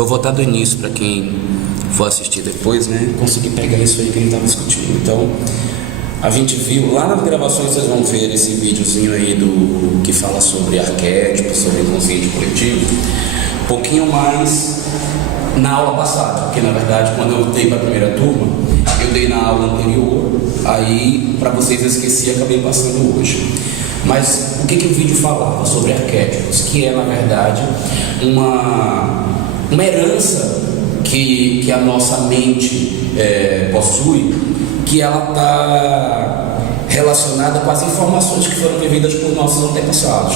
Vou voltar do início para quem for assistir depois, né? Conseguir pegar isso aí que a gente estava discutindo. Então, a gente viu, lá nas gravações vocês vão ver esse videozinho aí do que fala sobre arquétipos, sobre inconsciente coletivo, um pouquinho mais na aula passada, porque na verdade quando eu dei para a primeira turma, eu dei na aula anterior, aí para vocês eu esqueci e acabei passando hoje. Mas o que o vídeo falava sobre arquétipos? Que é na verdade uma herança que a nossa mente possui, que ela está relacionada com as informações que foram vividas por nossos antepassados.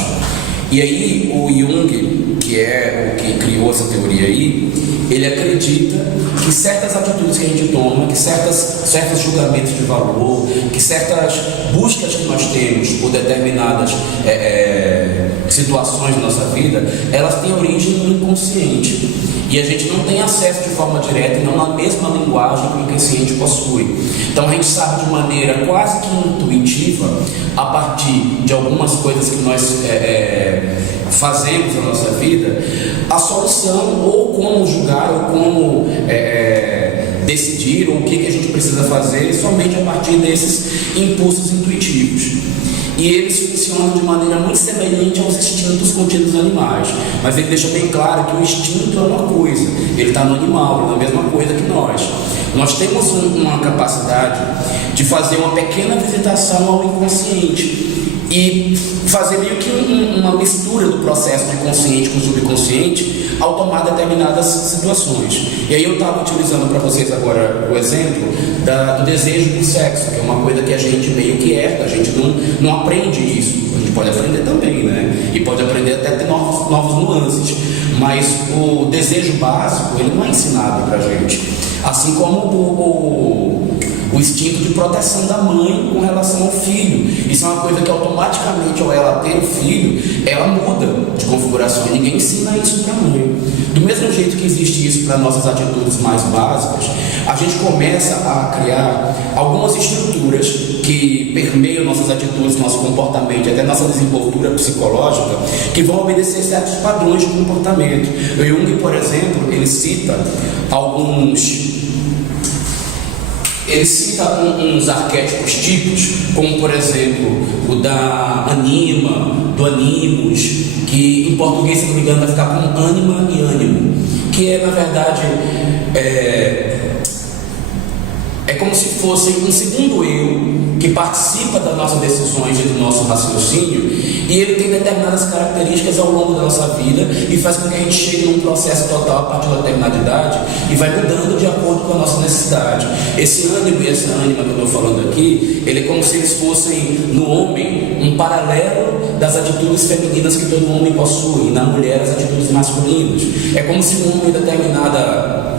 E aí o Jung, que é o que criou essa teoria aí, ele acredita que certas atitudes que a gente toma, que certos julgamentos de valor, que certas buscas que nós temos por determinadas situações da nossa vida, elas têm origem no inconsciente. E a gente não tem acesso de forma direta e não na mesma linguagem que o inconsciente possui. Então a gente sabe de maneira quase que intuitiva, a partir de algumas coisas que nós fazemos na nossa vida, a solução, ou como julgar, ou como decidir, ou o que a gente precisa fazer, somente a partir desses impulsos intuitivos. E eles funcionam de maneira muito semelhante aos instintos contidos nos animais. Mas ele deixa bem claro que o instinto é uma coisa, ele está no animal, ele é a mesma coisa que nós. Nós temos uma capacidade de fazer uma pequena visitação ao inconsciente e fazer meio que uma mistura do processo de consciente com subconsciente ao tomar determinadas situações. E aí eu estava utilizando para vocês agora o exemplo do desejo por sexo, que é uma coisa que a gente meio que herda, a gente não aprende isso. A gente pode aprender também, né? E pode aprender até ter novos nuances. Mas o desejo básico, ele não é ensinado para a gente. Assim como o instinto de proteção da mãe com relação ao filho. Isso é uma coisa que automaticamente, ao ela ter o filho, ela muda de configuração e ninguém ensina isso para a mãe. Do mesmo jeito que existe isso para nossas atitudes mais básicas, a gente começa a criar algumas estruturas que permeiam nossas atitudes, nosso comportamento, até nossa desenvoltura psicológica, que vão obedecer certos padrões de comportamento. O Jung, por exemplo, ele cita uns arquétipos tipos, como por exemplo o da anima, do animus, que em português, se não me engano, vai ficar com ânima e ânimo, que é na verdade é como se fosse um segundo eu que participa das nossas decisões e do nosso raciocínio, e ele tem determinadas características ao longo da nossa vida e faz com que a gente chegue num processo total a partir de uma determinada idade e vai mudando de acordo com a nossa necessidade. Esse ânimo e essa ânima que eu estou falando aqui, ele é como se eles fossem no homem um paralelo das atitudes femininas que todo homem possui, e na mulher as atitudes masculinas. É como se um homem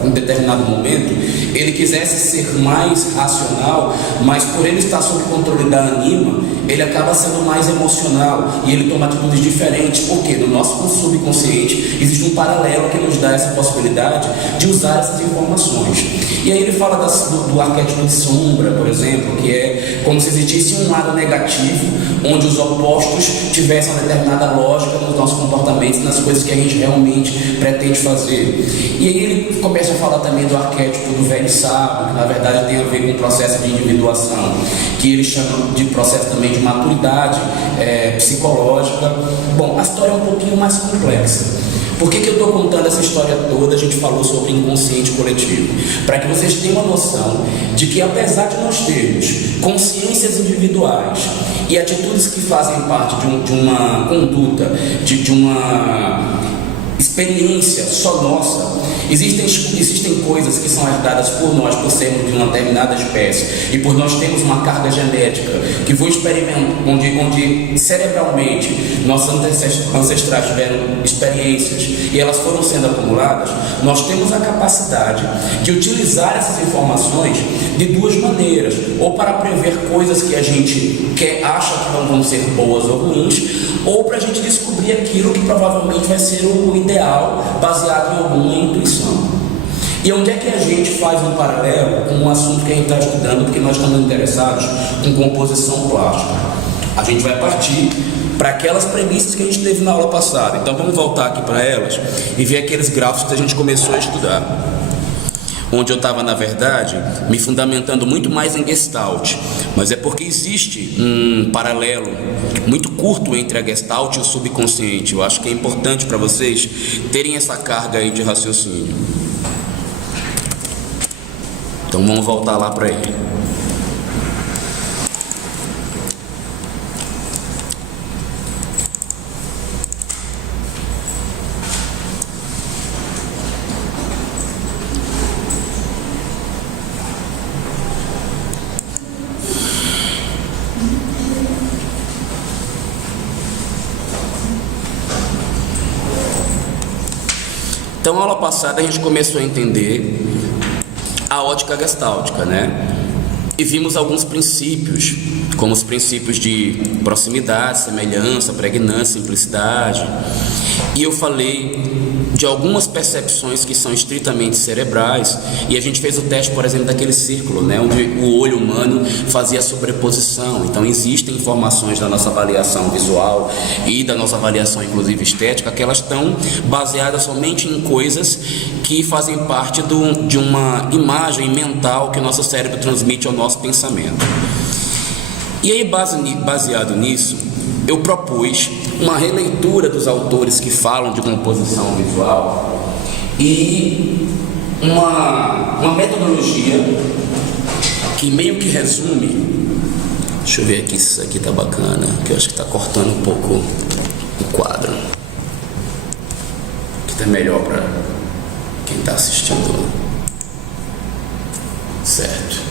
em determinado momento ele quisesse ser mais racional, mas por ele estar sob controle da anima, ele acaba sendo mais emocional e ele toma atitudes diferentes, porque no nosso subconsciente existe um paralelo que nos dá essa possibilidade de usar essas informações. E aí ele fala do arquétipo de sombra, por exemplo, que é como se existisse um lado negativo, onde os opostos tivessem uma determinada lógica nos nossos comportamentos, nas coisas que a gente realmente pretende fazer. E aí ele começa a falar também do arquétipo do velho sábio, que na verdade tem a ver com o processo de individuação, que ele chama de processo também de maturidade psicológica. Bom, a história é um pouquinho mais complexa. Por que eu estou contando essa história toda? A gente falou sobre inconsciente coletivo, para que vocês tenham uma noção de que, apesar de nós termos consciências individuais e atitudes que fazem parte de uma conduta, de uma experiência só nossa, existem coisas que são herdadas por nós, por sermos de uma determinada espécie, e por nós termos uma carga genética que foi experimentando, onde cerebralmente nossos ancestrais tiveram experiências e elas foram sendo acumuladas. Nós temos a capacidade de utilizar essas informações de duas maneiras: ou para prever coisas que a gente acha que não vão ser boas ou ruins, ou para a gente descobrir aquilo que provavelmente vai ser o ideal, baseado em alguma intuição. E onde é que a gente faz um paralelo com um assunto que a gente está estudando, porque nós estamos interessados em composição plástica? A gente vai partir para aquelas premissas que a gente teve na aula passada. Então vamos voltar aqui para elas e ver aqueles gráficos que a gente começou a estudar, onde eu estava, na verdade, me fundamentando muito mais em Gestalt, mas é porque existe um paralelo muito curto entre a Gestalt e o subconsciente. Eu acho que é importante para vocês terem essa carga aí de raciocínio. Então vamos voltar lá para ele. Então, na aula passada, a gente começou a entender a ótica gestáltica, né? E vimos alguns princípios, como os princípios de proximidade, semelhança, pregnância, simplicidade. E eu falei de algumas percepções que são estritamente cerebrais, e a gente fez o teste, por exemplo, daquele círculo, né, onde o olho humano fazia sobreposição. Então existem informações da nossa avaliação visual e da nossa avaliação, inclusive estética, que elas estão baseadas somente em coisas que fazem parte de uma imagem mental que o nosso cérebro transmite ao nosso pensamento. E aí, baseado nisso, eu propus uma releitura dos autores que falam de composição visual e uma metodologia que meio que resume. Deixa eu ver aqui se isso aqui tá bacana, que eu acho que tá cortando um pouco o quadro, que tá melhor para quem tá assistindo. Certo.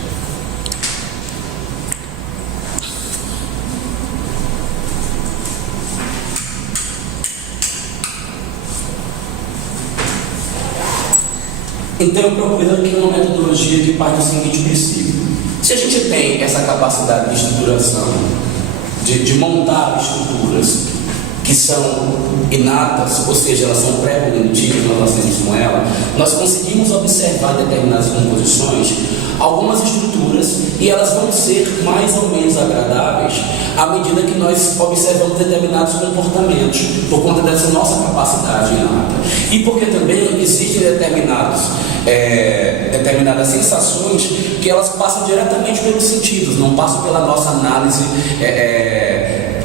Então eu propus aqui uma metodologia que parte do seguinte princípio: se a gente tem essa capacidade de estruturação, de montar estruturas que são inatas, ou seja, elas são pré-cognitivas, nós nascemos com ela, nós conseguimos observar em determinadas composições algumas estruturas e elas vão ser mais ou menos agradáveis à medida que nós observamos determinados comportamentos, por conta dessa nossa capacidade inata. E porque também existem determinadas sensações que elas passam diretamente pelos sentidos, não passam pela nossa análise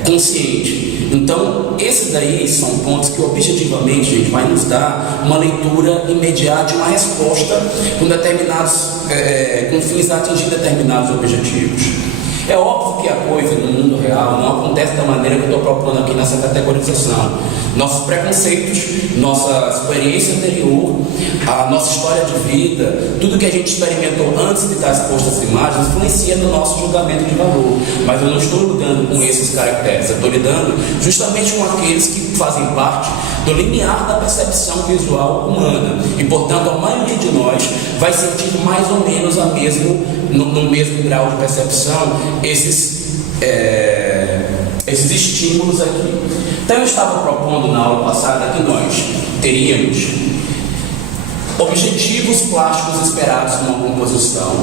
consciente. Então, esses daí são pontos que objetivamente a gente vai nos dar uma leitura imediata, uma resposta com fins a atingir determinados objetivos. É óbvio que a coisa no mundo real não acontece da maneira que eu estou propondo aqui nessa categorização. Nossos preconceitos, nossa experiência anterior, a nossa história de vida, tudo que a gente experimentou antes de estar exposto às imagens influencia no nosso julgamento de valor. Mas eu não estou lidando com esses caracteres, eu estou lidando justamente com aqueles que fazem parte do limiar da percepção visual humana. E, portanto, a maioria de nós vai sentir mais ou menos no mesmo grau de percepção esses estímulos aqui. Então eu estava propondo na aula passada que nós teríamos objetivos plásticos esperados numa composição,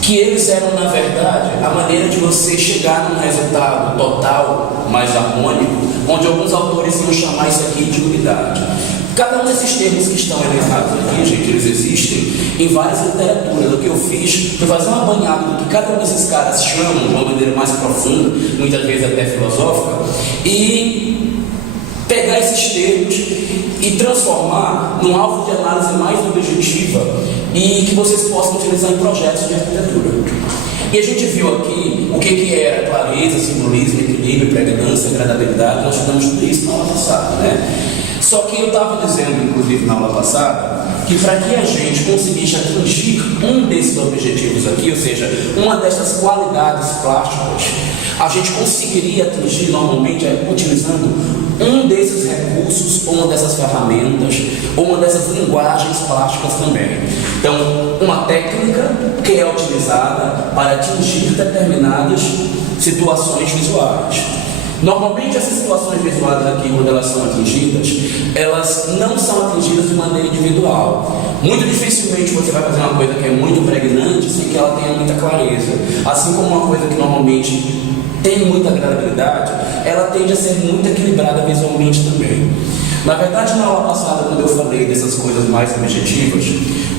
que eles eram, na verdade, a maneira de você chegar num resultado total, mais harmônico, onde alguns autores iam chamar isso aqui de unidade. Cada um desses termos que estão elencados aqui, gente, eles existem em várias literaturas. O que eu fiz foi fazer uma banhada do que cada um desses caras chamam de uma maneira mais profunda, muitas vezes até filosófica, e pegar esses termos e transformar num alvo de análise mais objetiva e que vocês possam utilizar em projetos de arquitetura. E a gente viu aqui o que era clareza, simbolismo, equilíbrio, pregnância, agradabilidade. Nós estudamos tudo isso na aula passada, né? Só que eu estava dizendo, inclusive na aula passada, que para que a gente conseguisse atingir um desses objetivos aqui, ou seja, uma dessas qualidades plásticas, a gente conseguiria atingir normalmente utilizando um desses recursos, ou uma dessas ferramentas, ou uma dessas linguagens plásticas também. Então, uma técnica que é utilizada para atingir determinadas situações visuais. Normalmente essas situações visuais aqui, quando elas são atingidas, elas não são atingidas de maneira individual. Muito dificilmente você vai fazer uma coisa que é muito pregnante sem que ela tenha muita clareza. Assim como uma coisa que normalmente tem muita agradabilidade, ela tende a ser muito equilibrada visualmente também. Na verdade, na aula passada, quando eu falei dessas coisas mais objetivas,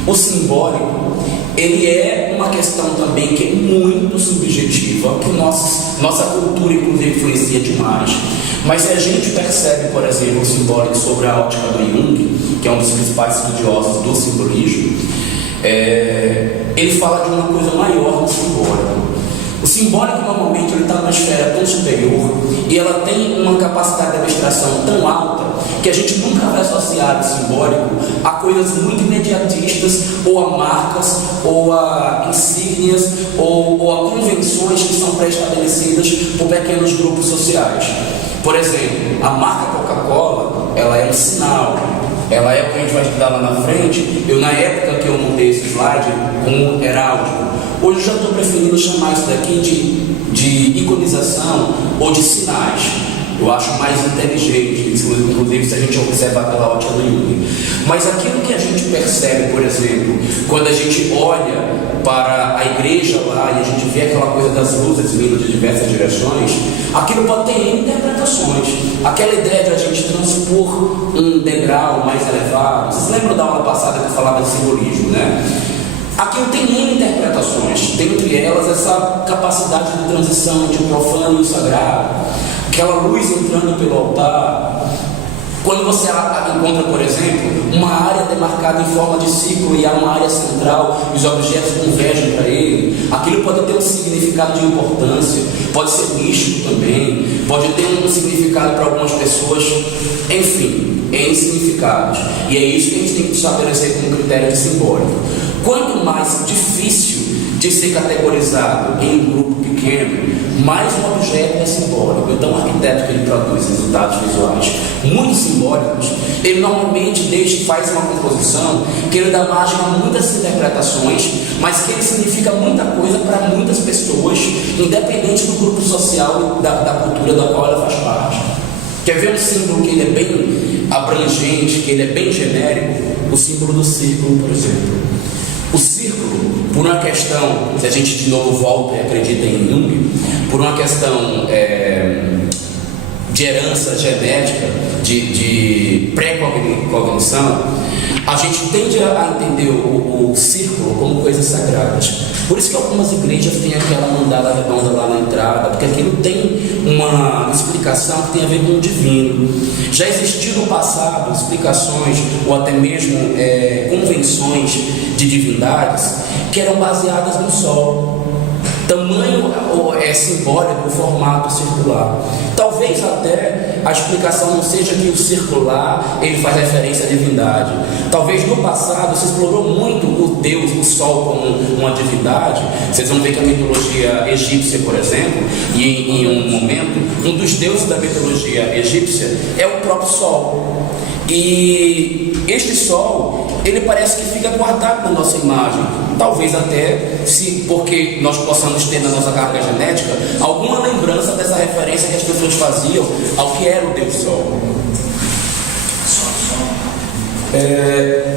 o simbólico, ele é uma questão também que é muito subjetiva, que nossa cultura, inclusive, influencia demais. Mas se a gente percebe, por exemplo, o simbólico sobre a ótica do Jung, que é um dos principais estudiosos do simbolismo, ele fala de uma coisa maior no simbólico. O simbólico, normalmente, ele está numa esfera tão superior e ela tem uma capacidade de abstração tão alta que a gente nunca vai associar o simbólico a coisas muito imediatistas, ou a marcas, ou a insígnias, ou a convenções que são pré-estabelecidas por pequenos grupos sociais. Por exemplo, a marca Coca-Cola, ela é um sinal, ela é o que a gente vai estudar lá na frente. Eu, na época que eu montei esse slide, como heráldico, hoje eu já estou preferindo chamar isso daqui de iconização ou de sinais. Eu acho mais inteligente, inclusive se a gente observar pela ótica do Jung. Mas aquilo que a gente percebe, por exemplo, quando a gente olha para a igreja lá e a gente vê aquela coisa das luzes vindo de diversas direções, aquilo pode ter interpretações. Aquela ideia de a gente transpor um degrau mais elevado. Vocês lembram da aula passada que eu falava de simbolismo, né? Aquilo tem N interpretações, dentre elas essa capacidade de transição entre o profano e o sagrado, aquela luz entrando pelo altar. Quando você encontra, por exemplo, uma área demarcada em forma de círculo e há uma área central e os objetos convergem para ele, aquilo pode ter um significado de importância, pode ser místico também, pode ter um significado para algumas pessoas, enfim, N significados. E é isso que a gente tem que estabelecer como critério de simbólico. Quanto mais difícil de ser categorizado em um grupo pequeno, mais um objeto é simbólico. Então, o arquiteto que ele produz resultados visuais muito simbólicos, ele normalmente faz uma composição que ele dá margem a muitas interpretações, mas que ele significa muita coisa para muitas pessoas, independente do grupo social e da cultura da qual ela faz parte. Quer ver um símbolo que ele é bem abrangente, que ele é bem genérico? O símbolo do círculo, por exemplo. O círculo, por uma questão, se a gente de novo volta e acredita em Jung, por uma questão de herança genética, de pré-cognição, a gente tende a entender o círculo como coisas sagradas. Por isso que algumas igrejas têm aquela mandala redonda lá na entrada, porque aquilo tem uma explicação que tem a ver com o divino. Já existiu no passado explicações ou até mesmo convenções de divindades que eram baseadas no Sol. Tamanho é simbólico o formato circular. Talvez até a explicação não seja que o circular ele faz referência à divindade. Talvez no passado se explorou muito o Deus, o Sol, como uma divindade. Vocês vão ver que a mitologia egípcia, por exemplo, e em um momento, um dos deuses da mitologia egípcia é o próprio Sol. E este Sol, ele parece que fica guardado na nossa imagem. Talvez até, porque nós possamos ter na nossa carga genética alguma lembrança dessa referência que as pessoas faziam ao que era o Deus Sol.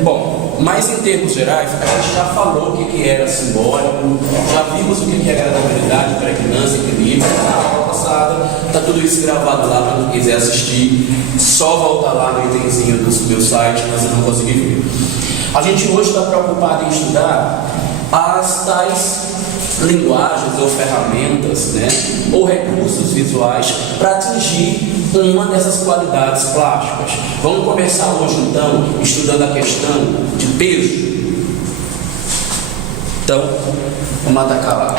Bom, mas em termos gerais, a gente já falou o que era simbólico, já vimos o que é agradabilidade, pregnância, equilíbrio. Na aula passada está tudo isso gravado lá para quem quiser assistir, só voltar lá no itemzinho do meu site, mas eu não consegui ver. A gente hoje está preocupado em estudar as tais linguagens ou ferramentas, né, ou recursos visuais para atingir uma dessas qualidades plásticas. Vamos começar hoje então estudando a questão de peso. Então, vamos atacar lá.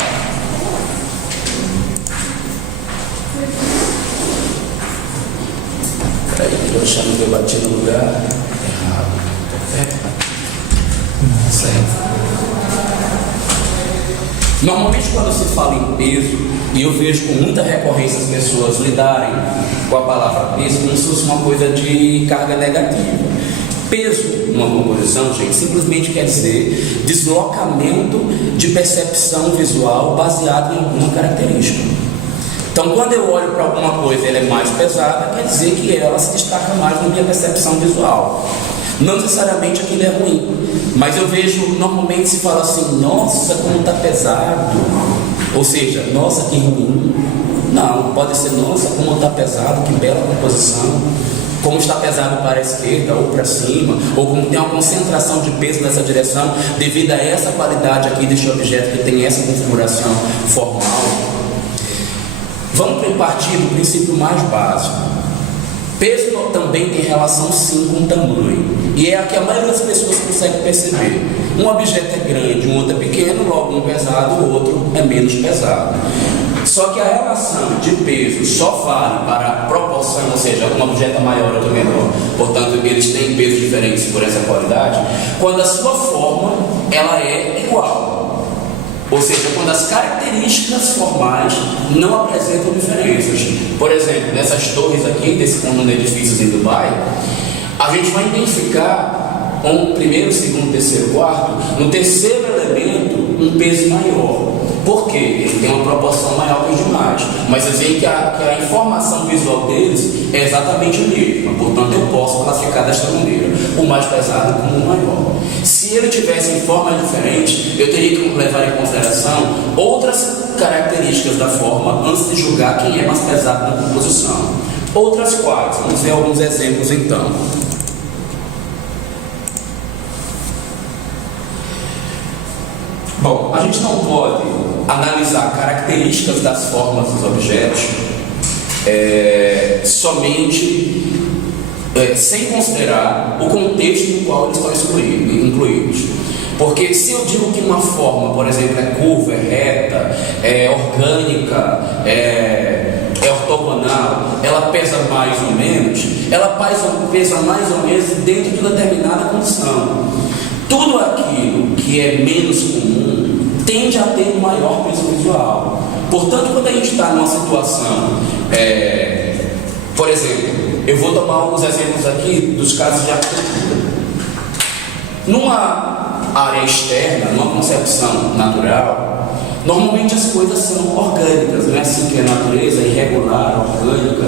Peraí, estou achando que eu bati no lugar errado. Certo. Normalmente quando se fala em peso, e eu vejo com muita recorrência as pessoas lidarem com a palavra peso como se fosse uma coisa de carga negativa. Peso, numa composição, gente, simplesmente quer dizer deslocamento de percepção visual baseado em alguma característica. Então, quando eu olho para alguma coisa e ela é mais pesada, quer dizer que ela se destaca mais na minha percepção visual. Não necessariamente aquilo é ruim, mas eu vejo, normalmente se fala assim, nossa, como está pesado, ou seja, nossa, que ruim. Não, pode ser, nossa, como está pesado, que bela composição. Como está pesado para a esquerda ou para cima, ou como tem uma concentração de peso nessa direção, devido a essa qualidade aqui deste objeto que tem essa configuração formal. Vamos partir do princípio mais básico. Peso também tem relação sim com tamanho, e é a que a maioria das pessoas consegue perceber. Um objeto é grande, um outro é pequeno, logo um é pesado, o outro é menos pesado. Só que a relação de peso só vale para a proporção, ou seja, um objeto é maior ou outro menor, portanto eles têm pesos diferentes por essa qualidade, quando a sua forma ela é igual, ou seja, quando as características formais não apresentam diferenças. Por exemplo, nessas torres aqui, desse conjunto de edifícios em Dubai, a gente vai identificar um primeiro, segundo, terceiro, quarto, no terceiro elemento um peso maior. Por quê? Ele tem uma proporção maior que os demais, mas eu sei que a informação visual deles é exatamente a mesma, portanto eu posso classificar desta maneira, o mais pesado como o maior. Se ele tivesse em forma diferente, eu teria que levar em consideração outras características da forma antes de julgar quem é mais pesado na composição. Outras quais? Vamos ver alguns exemplos então. Bom, a gente não pode analisar características das formas dos objetos somente sem considerar o contexto no qual eles estão incluídos. Porque se eu digo que uma forma, por exemplo, é curva, é reta, é orgânica, é ortogonal, ela pesa mais ou menos, ela pesa mais ou menos dentro de uma determinada condição. Tudo aquilo que é menos comum tende a ter um maior peso visual. Portanto, quando a gente está numa situação, por exemplo, eu vou tomar alguns exemplos aqui dos casos de arquitetura. Numa área externa, numa concepção natural, normalmente as coisas são orgânicas, não é assim que é a natureza, irregular, orgânica.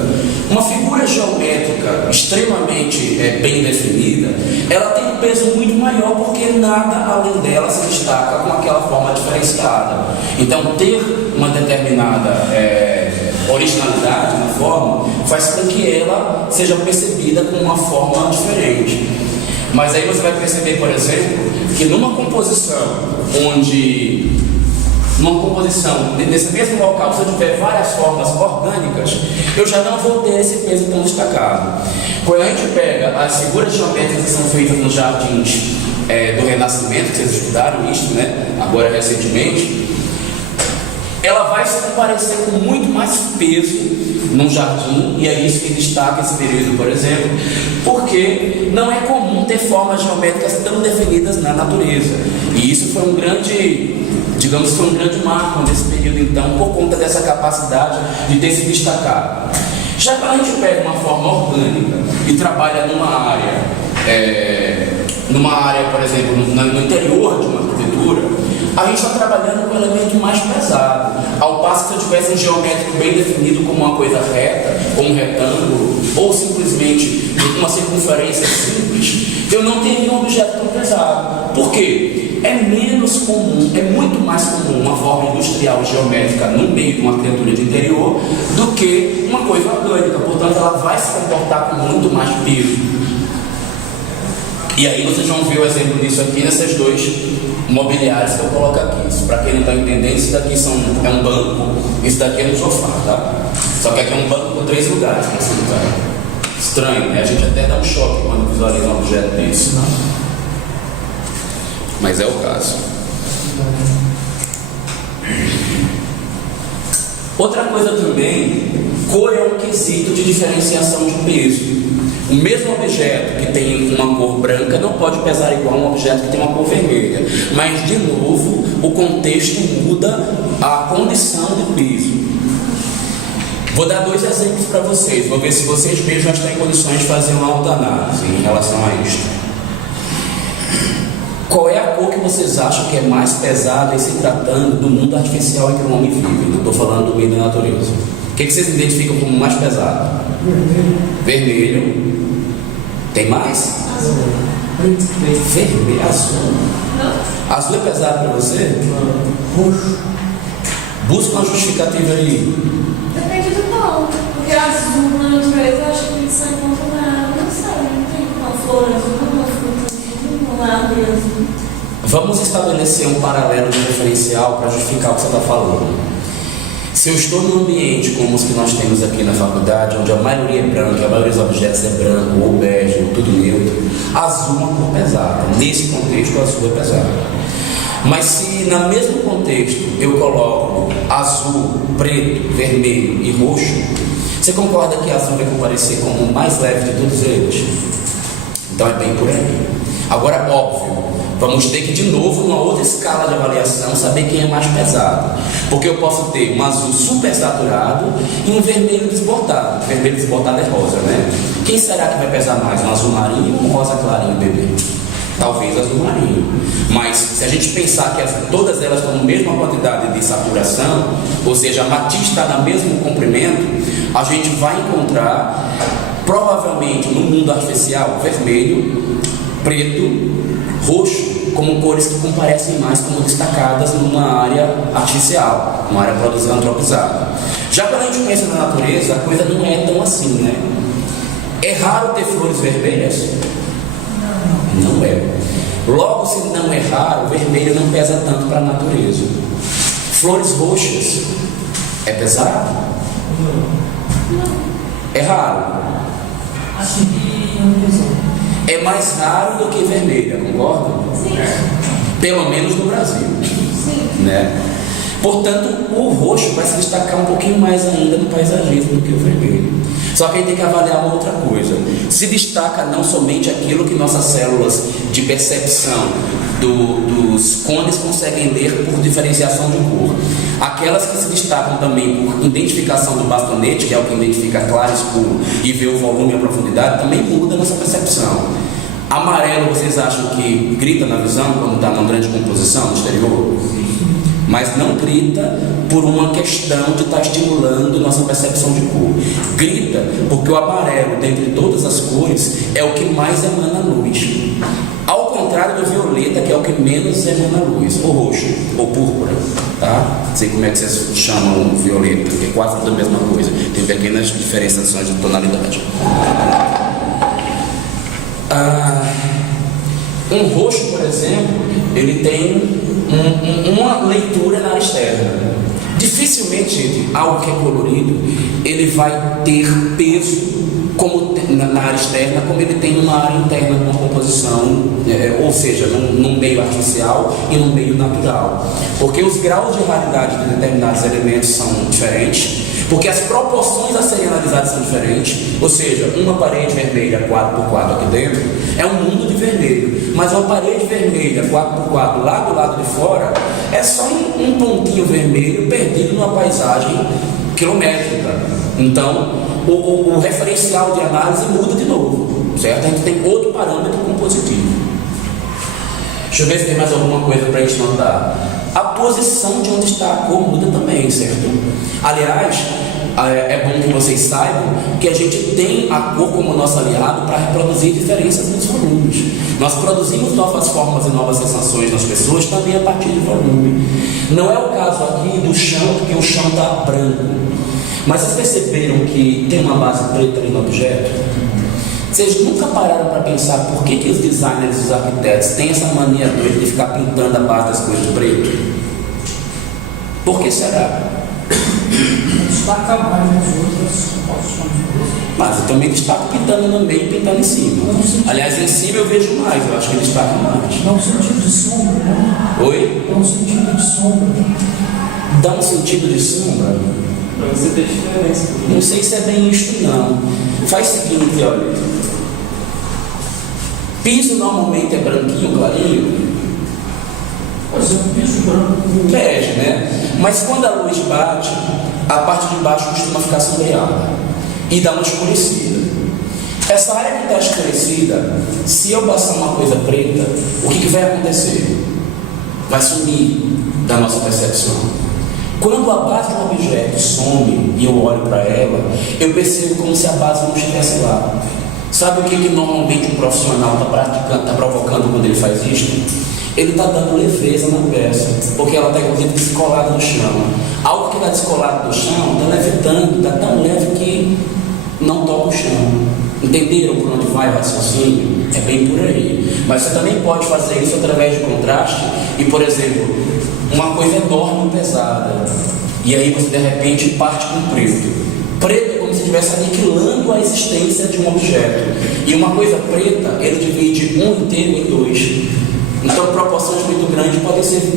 Uma figura geométrica extremamente bem definida, ela tem um peso muito maior porque nada além dela se destaca com aquela forma diferenciada. Então, ter uma determinada originalidade na forma faz com que ela seja percebida com uma forma diferente. Mas aí você vai perceber, por exemplo, que numa composição nesse mesmo local, se eu tiver várias formas orgânicas, eu já não vou ter esse peso tão destacado. Quando a gente pega as figuras geométricas que são feitas nos jardins do Renascimento, que vocês estudaram isso, né, agora recentemente, ela vai se comparecer com muito mais peso num jardim, e é isso que destaca esse período, por exemplo, porque não é comum ter formas geométricas tão definidas na natureza. E isso foi um grande marco nesse período, então, por conta dessa capacidade de ter se destacado. Já quando a gente pega uma forma orgânica e trabalha numa área, por exemplo, no interior de uma arquitetura, a gente está trabalhando com um elemento mais pesado. Ao passo que se eu tivesse um geométrico bem definido como uma coisa reta, ou um retângulo, ou simplesmente uma circunferência simples, eu não teria um objeto tão pesado. Por quê? É menos comum, é muito mais comum uma forma industrial geométrica no meio de uma arquitetura de interior do que uma coisa orgânica. Portanto, ela vai se comportar com muito mais peso. E aí vocês vão ver o exemplo disso aqui nesses dois mobiliários que eu coloco aqui. Para quem não está entendendo, isso daqui é um banco, isso daqui é um sofá, tá? Só que aqui é um banco com 3 lugares para sentar. Estranho, né? A gente até dá um choque quando visualiza um objeto desse. Mas é o caso. Outra coisa também, cor é um quesito de diferenciação de peso. O mesmo objeto que tem uma cor branca não pode pesar igual a um objeto que tem uma cor vermelha. Mas, de novo, o contexto muda a condição de peso. Vou dar 2 exemplos para vocês. Vou ver se vocês mesmos já estão em condições de fazer uma autoanálise em relação a isto. Qual é a cor que vocês acham que é mais pesada em se tratando do mundo artificial em que o homem vive? Não estou falando do meio da natureza. O que vocês identificam como mais pesado? Vermelho. Tem mais? Azul. Vermelho, azul. Não. Azul é pesado para você? Roxo. Busca uma justificativa aí. Depende azul na natureza, eu acho que a gente só encontra não sei, não tem uma flor azul, uma fruta azul, uma árvore azul. Vamos estabelecer um paralelo de referencial para justificar o que você está falando. Se eu estou num ambiente como os que nós temos aqui na faculdade, onde a maioria é branca, a maioria dos objetos é branco, ou bege, ou tudo neutro, azul é uma cor pesada. Nesse contexto, o azul é pesado. Mas se no mesmo contexto eu coloco azul, preto, vermelho e roxo, você concorda que azul vai comparecer como o mais leve de todos eles? Então é bem por aí. Agora, óbvio, vamos ter que de novo, numa outra escala de avaliação, saber quem é mais pesado. Porque eu posso ter um azul super saturado e um vermelho desbotado. O vermelho desbotado é rosa, né? Quem será que vai pesar mais? Um azul marinho ou um rosa clarinho, bebê? Talvez azul marinho. Mas se a gente pensar que todas elas estão na mesma quantidade de saturação, ou seja, a matiz está no mesmo comprimento, a gente vai encontrar, provavelmente no mundo artificial, vermelho, preto, roxo, como cores que comparecem mais como destacadas numa área artificial, uma área antropizada. Já quando a gente pensa na natureza, a coisa não é tão assim, né? É raro ter flores vermelhas? Não é. Logo, se não é raro, o vermelho não pesa tanto para a natureza. Flores roxas é pesado? Não. É raro? Acho que não pesou. É mais raro do que vermelha, concorda? Sim. Pelo menos no Brasil. Sim. Né? Portanto, o roxo vai se destacar um pouquinho mais ainda no paisagismo do que o vermelho. Só que aí tem que avaliar uma outra coisa. Se destaca não somente aquilo que nossas células de percepção dos cones conseguem ler por diferenciação de cor. Aquelas que se destacam também por identificação do bastonete, que é o que identifica claro e escuro, e vê o volume e a profundidade, também muda a nossa percepção. Amarelo, vocês acham que grita na visão quando está numa grande composição no exterior? Mas não grita por uma questão de estar estimulando nossa percepção de cor. Grita porque o amarelo, dentre todas as cores, é o que mais emana luz. Ao contrário do violeta, que é o que menos emana luz, ou roxo, ou púrpura, tá? Não sei como é que vocês chamam o violeta, que é quase tudo a mesma coisa. Tem pequenas diferenciações de tonalidade. Um roxo, por exemplo, ele tem uma leitura na área externa. Dificilmente, gente, algo que é colorido, ele vai ter peso como na área externa, como ele tem numa área interna, numa composição, ou seja, num meio artificial e num meio natural. Porque os graus de raridade de determinados elementos são diferentes, porque as proporções a serem analisadas são diferentes, ou seja, uma parede vermelha 4x4 aqui dentro é um mundo de vermelho, mas uma parede vermelha 4x4 lá do lado de fora é só um pontinho vermelho perdido numa paisagem quilométrica. Então, o referencial de análise muda de novo, certo? A gente tem outro parâmetro compositivo. Deixa eu ver se tem mais alguma coisa para a gente notar. A posição de onde está a cor muda também, certo? Aliás, é bom que vocês saibam que a gente tem a cor como nosso aliado para reproduzir diferenças nos volumes. Nós produzimos novas formas e novas sensações nas pessoas também a partir de volume. Não é o caso aqui do chão, porque o chão está branco. Mas vocês perceberam que tem uma base preta ali no objeto? Vocês nunca pararam para pensar por que os designers e os arquitetos têm essa mania doida de ficar pintando a base das coisas de preto? Por que será? Destaca mais as outras opções. Mas eu também destaco pintando no meio e pintando em cima. Aliás, em cima eu vejo mais, eu acho que destaca mais. Dá um sentido de sombra, né? Oi? Dá um sentido de sombra. Dá um sentido de sombra? Pra você ter diferença. Não sei se é bem isto não. Faz o seguinte, olha. Piso normalmente é branquinho, clarinho. Pois é, um piso branco. Bege, né? Mas quando a luz bate, a parte de baixo costuma ficar sombreada e dá uma escurecida. Essa área que está escurecida, se eu passar uma coisa preta, o que vai acontecer? Vai sumir da nossa percepção. Quando a base de um objeto some e eu olho para ela, eu percebo como se a base não estivesse lá. Sabe o que normalmente um profissional está praticando, está provocando quando ele faz isso? ele está dando leveza na peça, porque ela está inclusive descolada do chão. Algo que está descolado do chão está levitando, está tão leve que não toca o chão. Entenderam por onde vai o raciocínio? É bem por aí. Mas você também pode fazer isso através de contraste e, por exemplo, uma coisa enorme e pesada, e aí você de repente parte com preto. Preto é como se estivesse aniquilando a existência de um objeto. E uma coisa preta, ele divide um inteiro em dois. Então proporções muito grandes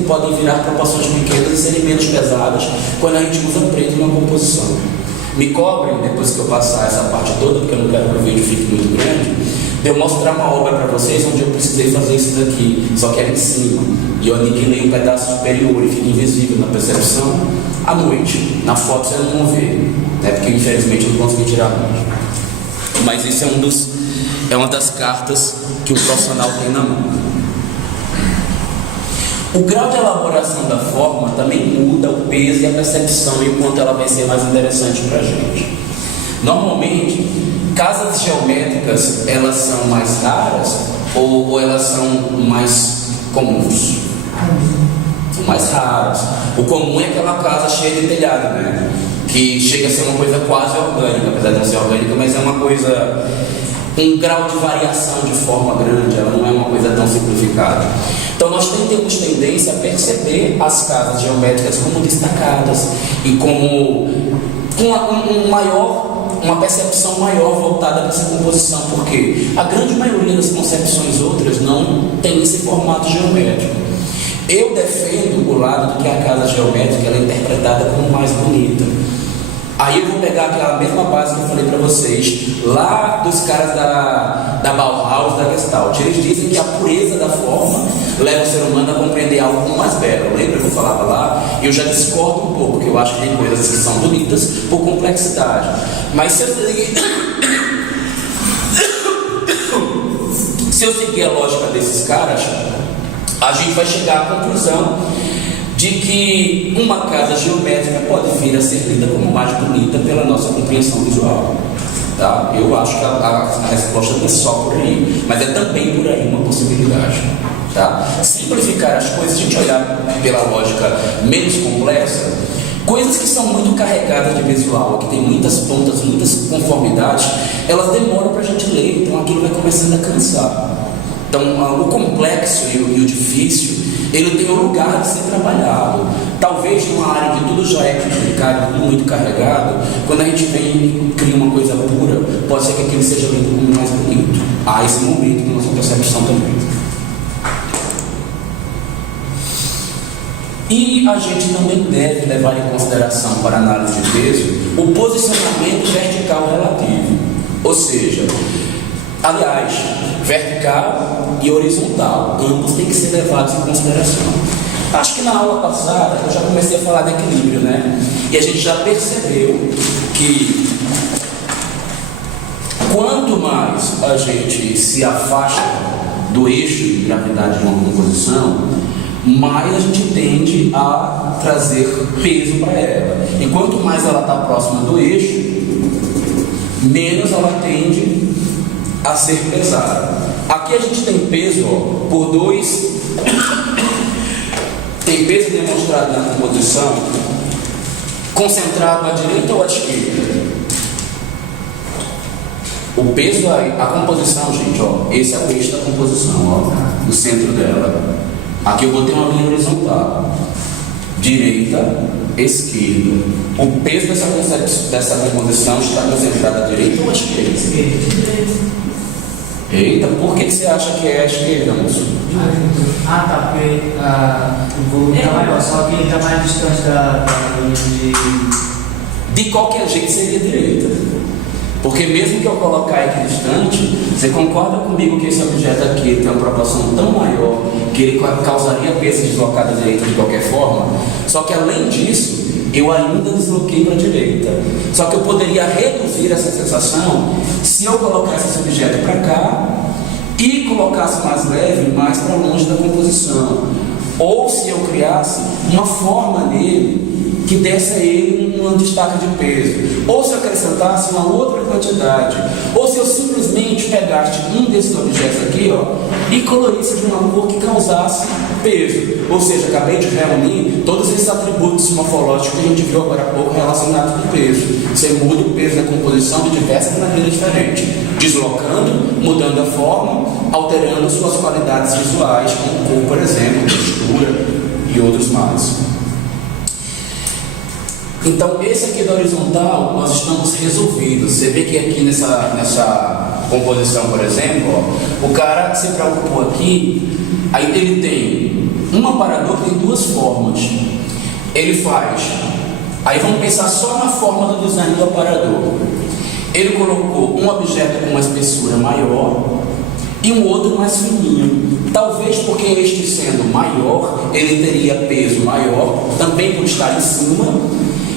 podem virar proporções pequenas e serem menos pesadas quando a gente usa preto na composição. Me cobrem, depois que eu passar essa parte toda, porque eu não quero que o vídeo fique muito grande, de eu mostrar uma obra para vocês onde eu precisei fazer isso daqui, só que era em cima. E eu aniquilei um pedaço superior e fica invisível na percepção à noite. Na foto vocês não vão ver, né? Porque infelizmente eu não consegui tirar muito. Mas isso é uma das cartas que o profissional tem na mão. O grau de elaboração da forma também muda o peso e a percepção e o quanto ela vai ser mais interessante para a gente. Normalmente, casas geométricas, elas são mais raras ou elas são mais comuns? São mais raras. O comum é aquela casa cheia de telhado, né? Que chega a ser uma coisa quase orgânica, apesar de não ser orgânica, mas é uma coisa, um grau de variação de forma grande, ela não é uma coisa tão simplificada. Então nós temos tendência a perceber as casas geométricas como destacadas e como com uma percepção maior voltada para essa composição, porque a grande maioria das concepções outras não tem esse formato geométrico. Eu defendo o lado de que a casa geométrica ela é interpretada como mais bonita. Aí eu vou pegar aquela mesma base que eu falei para vocês, lá dos caras da Bauhaus, da Gestalt. Eles dizem que a pureza da forma leva o ser humano a compreender algo mais belo. Lembra que eu falava lá? Eu já discordo um pouco, porque eu acho que tem coisas que são bonitas por complexidade. Mas se eu seguir a lógica desses caras, a gente vai chegar à conclusão de que uma casa geométrica pode vir a ser lida como mais bonita pela nossa compreensão visual. Tá? Eu acho que a resposta não é só por aí, mas é também por aí uma possibilidade. Tá? Simplificar as coisas, a gente olhar pela lógica menos complexa, coisas que são muito carregadas de visual, que tem muitas pontas, muitas conformidades, elas demoram para a gente ler, então aquilo vai começando a cansar. Então o complexo e o difícil, ele tem um lugar de ser trabalhado. Talvez numa área que tudo já é complicado, tudo muito carregado, quando a gente vem e cria uma coisa pura, pode ser que aquilo seja lido como mais bonito. Há esse momento na nossa percepção também. E a gente também deve levar em consideração para a análise de peso o posicionamento vertical relativo. Ou seja, aliás, vertical e horizontal, ambos têm que ser levados em consideração. Acho que na aula passada eu já comecei a falar de equilíbrio, né? E a gente já percebeu que quanto mais a gente se afasta do eixo de gravidade de uma composição, mais a gente tende a trazer peso para ela. E quanto mais ela está próxima do eixo, menos ela tende a ser pesada. Aqui a gente tem peso por dois. Tem peso demonstrado na composição concentrado à direita ou à esquerda. O peso, a composição, gente, ó, esse é o eixo da composição, ó, no centro dela. Aqui eu botei uma linha horizontal. Direita, esquerda. O peso dessa composição está concentrado à direita ou à esquerda? Esquerda. Eita, por que você acha que é a esquerda, moço? Ah, tá, porque o volume está maior, só que ele está mais distante da linha de... De qualquer jeito seria direita. Porque mesmo que eu colocar equidistante, você concorda comigo que esse objeto aqui tem uma proporção tão maior que ele causaria peso deslocado à direita de qualquer forma? Só que além disso, eu ainda desloquei para a direita. Só que eu poderia reduzir essa sensação se eu colocasse esse objeto para cá e colocasse mais leve, mais para longe da composição. Ou se eu criasse uma forma nele que desse a ele um destaque de peso. Ou se eu acrescentasse uma outra quantidade. Ou se eu simplesmente pegasse um desses objetos aqui, ó, e colorisse de uma cor que causasse peso. Ou seja, acabei de reunir todos esses atributos morfológicos que a gente viu agora há pouco relacionados com o peso. Você muda o peso na composição de diversas maneiras diferentes, deslocando, mudando a forma, alterando suas qualidades visuais, como cor, por exemplo, textura e outros mais. Então, esse aqui da horizontal, nós estamos resolvidos. Você vê que aqui nessa composição, por exemplo, ó, o cara se preocupou aqui, aí ele tem um aparador que tem duas formas. Ele faz, aí vamos pensar só na forma do design do aparador. Ele colocou um objeto com uma espessura maior e um outro mais fininho. Talvez porque este sendo maior, ele teria peso maior, também por estar em cima,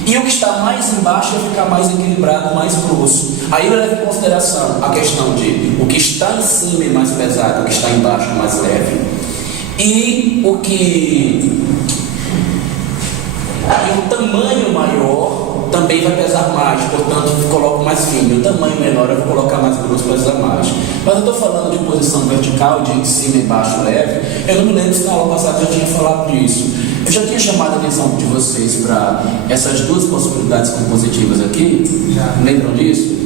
e o que está mais embaixo vai ficar mais equilibrado, mais grosso. Aí eu levo em consideração a questão de o que está em cima é mais pesado, o que está embaixo é mais leve. E o tamanho maior também vai pesar mais, portanto eu coloco mais fino. O tamanho menor eu vou colocar mais grosso para pesar mais. Mas eu estou falando de posição vertical, de cima e baixo leve. Eu não me lembro se na aula passada eu já tinha falado disso. Eu já tinha chamado a atenção de vocês para essas duas possibilidades compositivas aqui. Já. Lembram disso?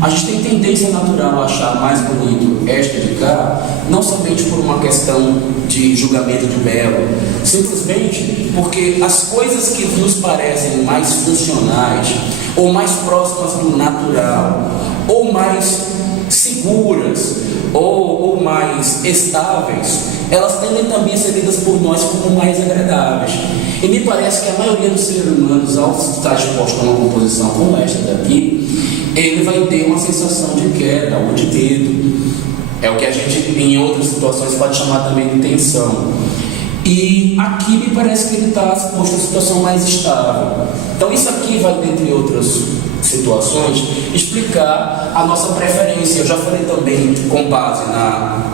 A gente tem tendência natural a achar mais bonito esta de cá, não somente por uma questão de julgamento de belo, simplesmente porque as coisas que nos parecem mais funcionais, ou mais próximas do natural, ou mais seguras, ou mais estáveis, elas tendem também a ser lidas por nós como mais agradáveis. E me parece que a maioria dos seres humanos, ao estar exposto a uma composição como esta daqui, ele vai ter uma sensação de queda ou de medo. É o que a gente, em outras situações, pode chamar também de tensão. E aqui me parece que ele está exposto a uma situação mais estável. Então isso aqui vai, dentre outras situações, explicar a nossa preferência. Eu já falei também com base na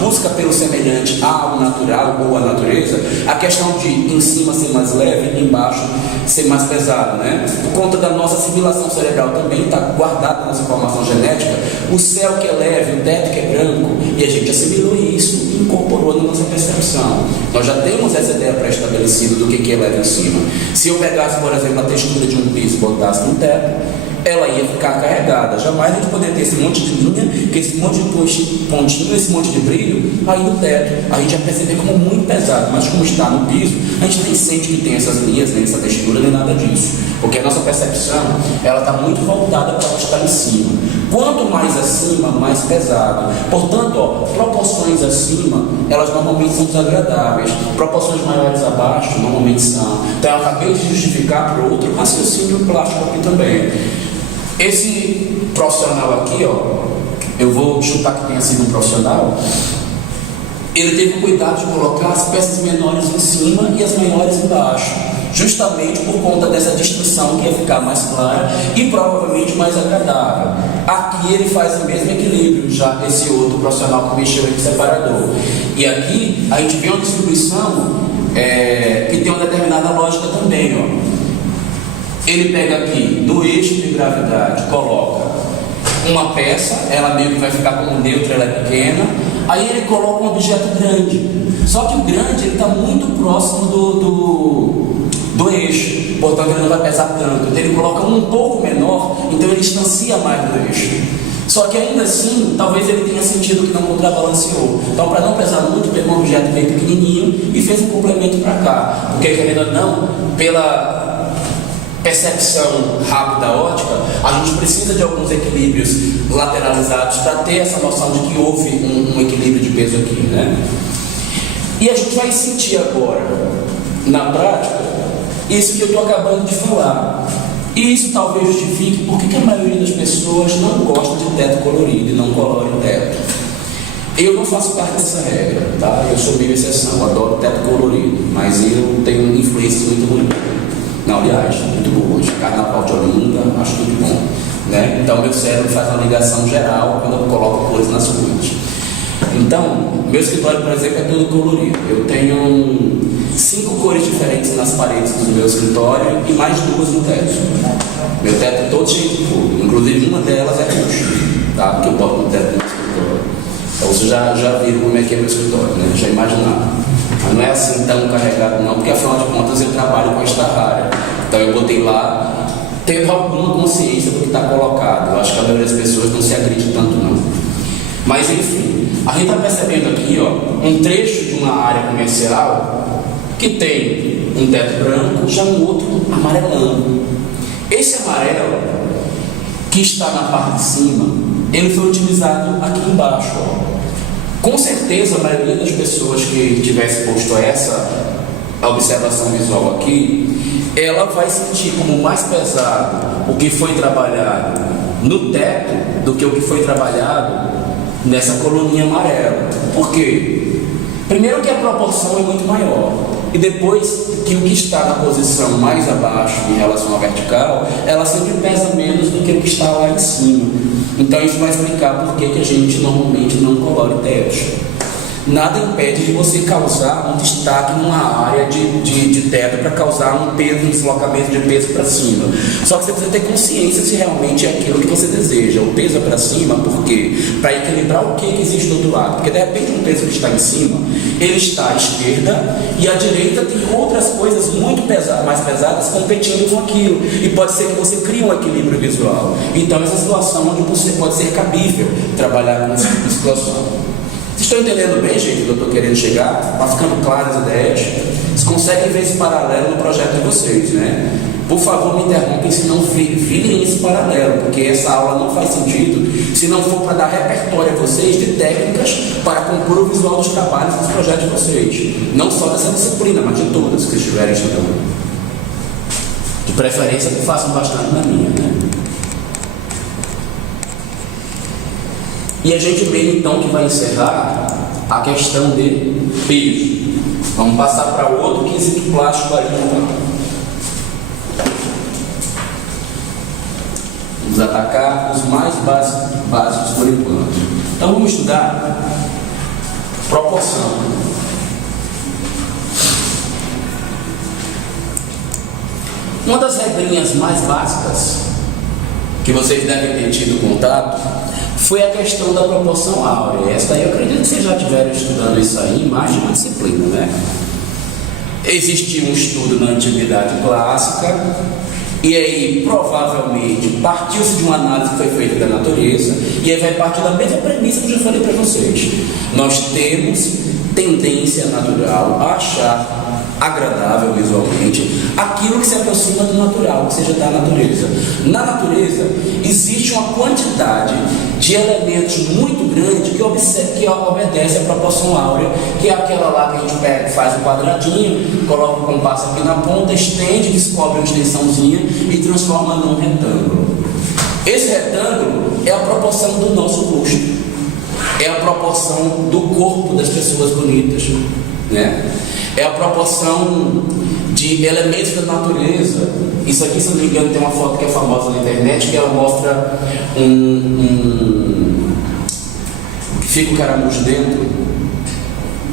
busca pelo semelhante ao natural ou à natureza, a questão de em cima ser mais leve, embaixo ser mais pesado, né? Por conta da nossa assimilação cerebral também está guardada na nossa informação genética, o céu que é leve, o teto que é branco, e a gente assimilou isso e incorporou na nossa percepção. Nós já temos essa ideia pré-estabelecida do que é leve em cima. Se eu pegasse, por exemplo, a textura de um piso e botasse no teto, ela ia ficar carregada. Jamais a gente poderia ter esse monte de linha, que esse monte de pontinho, esse monte de brilho aí no teto. A gente ia perceber como muito pesado, mas como está no piso, a gente nem sente que tem essas linhas, nem essa textura, nem nada disso. Porque a nossa percepção, ela está muito voltada para o que está em cima. Quanto mais acima, mais pesado. Portanto, ó, proporções acima, elas normalmente são desagradáveis. Proporções maiores abaixo, normalmente são. Então eu acabei de justificar para outro raciocínio plástico aqui também. Esse profissional aqui, ó, eu vou chutar que tenha sido um profissional, ele teve o cuidado de colocar as peças menores em cima e as maiores embaixo, justamente por conta dessa distinção que ia ficar mais clara e provavelmente mais agradável. Aqui ele faz o mesmo equilíbrio, já esse outro profissional que mexeu em separador. E aqui a gente vê uma distribuição que tem uma determinada lógica também, ó. Ele pega aqui no eixo de gravidade, coloca uma peça, ela meio que vai ficar como neutra, ela é pequena. Aí ele coloca um objeto grande, só que o grande está muito próximo do eixo, portanto ele não vai pesar tanto. Então ele coloca um pouco menor, então ele distancia mais do eixo. Só que ainda assim, talvez ele tenha sentido que não contrabalanceou. Então, para não pesar muito, pegou um objeto bem pequenininho e fez um complemento para cá. Porque, querendo ou não, pela percepção rápida ótica, a gente precisa de alguns equilíbrios lateralizados para ter essa noção de que houve um equilíbrio de peso aqui, né? E a gente vai sentir agora, na prática, isso que eu estou acabando de falar. E isso talvez justifique porque que a maioria das pessoas não gosta de teto colorido e não colore o teto. Eu não faço parte dessa regra, tá? Eu sou meio exceção, eu adoro teto colorido, mas eu tenho influências muito ruins. Não, aliás, muito boas. Carnaval de Olinda, acho muito bom, né? Então meu cérebro faz uma ligação geral quando eu coloco cores nas cores. Então, meu escritório, por exemplo, é todo colorido. Eu tenho 5 cores diferentes nas paredes do meu escritório e mais 2 no teto. Meu teto é todo cheio de cor, inclusive uma delas é roxa, tá? Que eu boto no teto do meu escritório. Então você já viram como é que é meu escritório, né? Já imaginaram. Mas não é assim tão carregado não, porque afinal de contas eu trabalho com esta área. Então eu botei lá, tendo alguma consciência do que está colocado. Eu acho que a maioria das pessoas não se agride tanto não. Mas enfim, a gente está percebendo aqui um trecho de uma área comercial que tem um teto branco, já um outro amarelando. Esse amarelo que está na parte de cima, ele foi utilizado aqui embaixo. Com certeza a maioria das pessoas que tivesse posto essa observação visual aqui, ela vai sentir como mais pesado o que foi trabalhado no teto do que o que foi trabalhado nessa coluninha amarela. Por quê? Primeiro que a proporção é muito maior, e depois que o que está na posição mais abaixo em relação à vertical, ela sempre pesa menos do que o que está lá em cima. Então isso vai explicar por que a gente normalmente não colore tetos. Nada impede de você causar um destaque numa área de teto para causar um peso, um deslocamento de peso para cima. Só que você precisa ter consciência se realmente é aquilo que você deseja. O peso é para cima, por quê? Para equilibrar o que existe do outro lado. Porque de repente um peso que está em cima, ele está à esquerda e à direita tem outras coisas muito mais pesadas competindo com aquilo. E pode ser que você crie um equilíbrio visual. Então essa situação onde você pode ser cabível trabalhar com essa situação. Vocês estão entendendo bem, gente, o que eu estou querendo chegar? Está ficando claras as ideias? Vocês conseguem ver esse paralelo no projeto de vocês, né? Por favor, me interrompem se não virem esse paralelo, porque essa aula não faz sentido se não for para dar repertório a vocês de técnicas para compor o visual dos trabalhos dos projetos de vocês. Não só dessa disciplina, mas de todas que vocês estiverem estudando. De preferência que façam bastante na minha, né? E a gente vê então que vai encerrar a questão de peso. Vamos passar para outro quesito plástico aí. Vamos atacar os mais básicos por enquanto. Então vamos estudar proporção. Uma das regrinhas mais básicas que vocês devem ter tido contato foi a questão da proporção áurea. Essa daí eu acredito que vocês já estiveram estudando isso aí em mais de uma disciplina, né? Existia um estudo na antiguidade clássica, e aí provavelmente partiu-se de uma análise que foi feita da natureza, e aí vai partir da mesma premissa que eu já falei para vocês. Nós temos tendência natural a achar agradável visualmente aquilo que se aproxima do natural, que seja da natureza. Na natureza existe uma quantidade de elementos muito grande que obedece à proporção áurea, que é aquela lá que a gente pega, faz um quadradinho, coloca o compasso aqui na ponta, estende, descobre uma extensãozinha e transforma num retângulo. Esse retângulo é a proporção do nosso rosto, é a proporção do corpo das pessoas bonitas, né? É a proporção de elementos da natureza. Isso aqui, se não me engano, tem uma foto que é famosa na internet, que ela mostra que fica um caramujo dentro.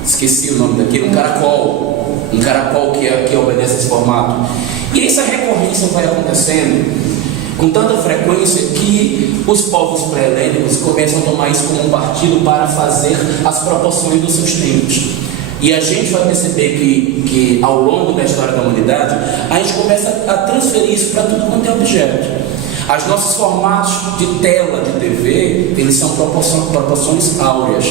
Esqueci o nome daquele, um caracol que obedece a esse formato. E essa recorrência vai acontecendo com tanta frequência que os povos pré-helênicos começam a tomar isso como um partido para fazer as proporções dos seus tempos. E a gente vai perceber que ao longo da história da humanidade, a gente começa a transferir isso para tudo quanto é objeto. Os nossos formatos de tela de TV, eles são proporções áureas.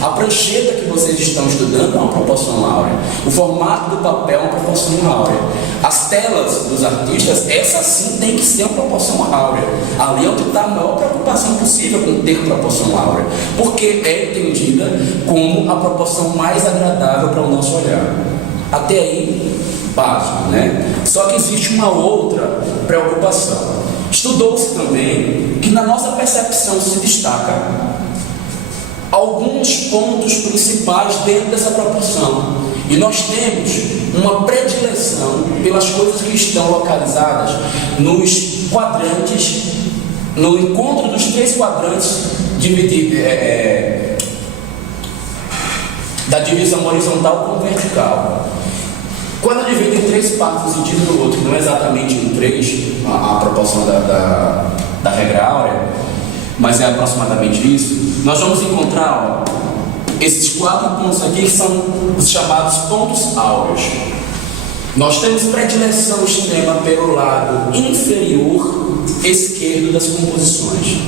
A prancheta que vocês estão estudando é uma proporção áurea. O formato do papel é uma proporção áurea. As telas dos artistas, essa sim tem que ser uma proporção áurea. Ali é onde está a maior preocupação possível com ter proporção áurea, porque é entendida como a proporção mais agradável para o nosso olhar. Até aí, básico, né? Só que existe uma outra preocupação. Estudou-se também que na nossa percepção se destaca alguns pontos principais dentro dessa proporção. E nós temos uma predileção pelas coisas que estão localizadas nos quadrantes, no encontro dos três quadrantes da divisão horizontal com vertical. Quando eu divido em três partes no sentido do outro, que não é exatamente em três, a proporção da regra áurea, mas é aproximadamente isso, nós vamos encontrar esses 4 pontos aqui que são os chamados pontos áureos. Nós temos predileção extrema pelo lado inferior esquerdo das composições.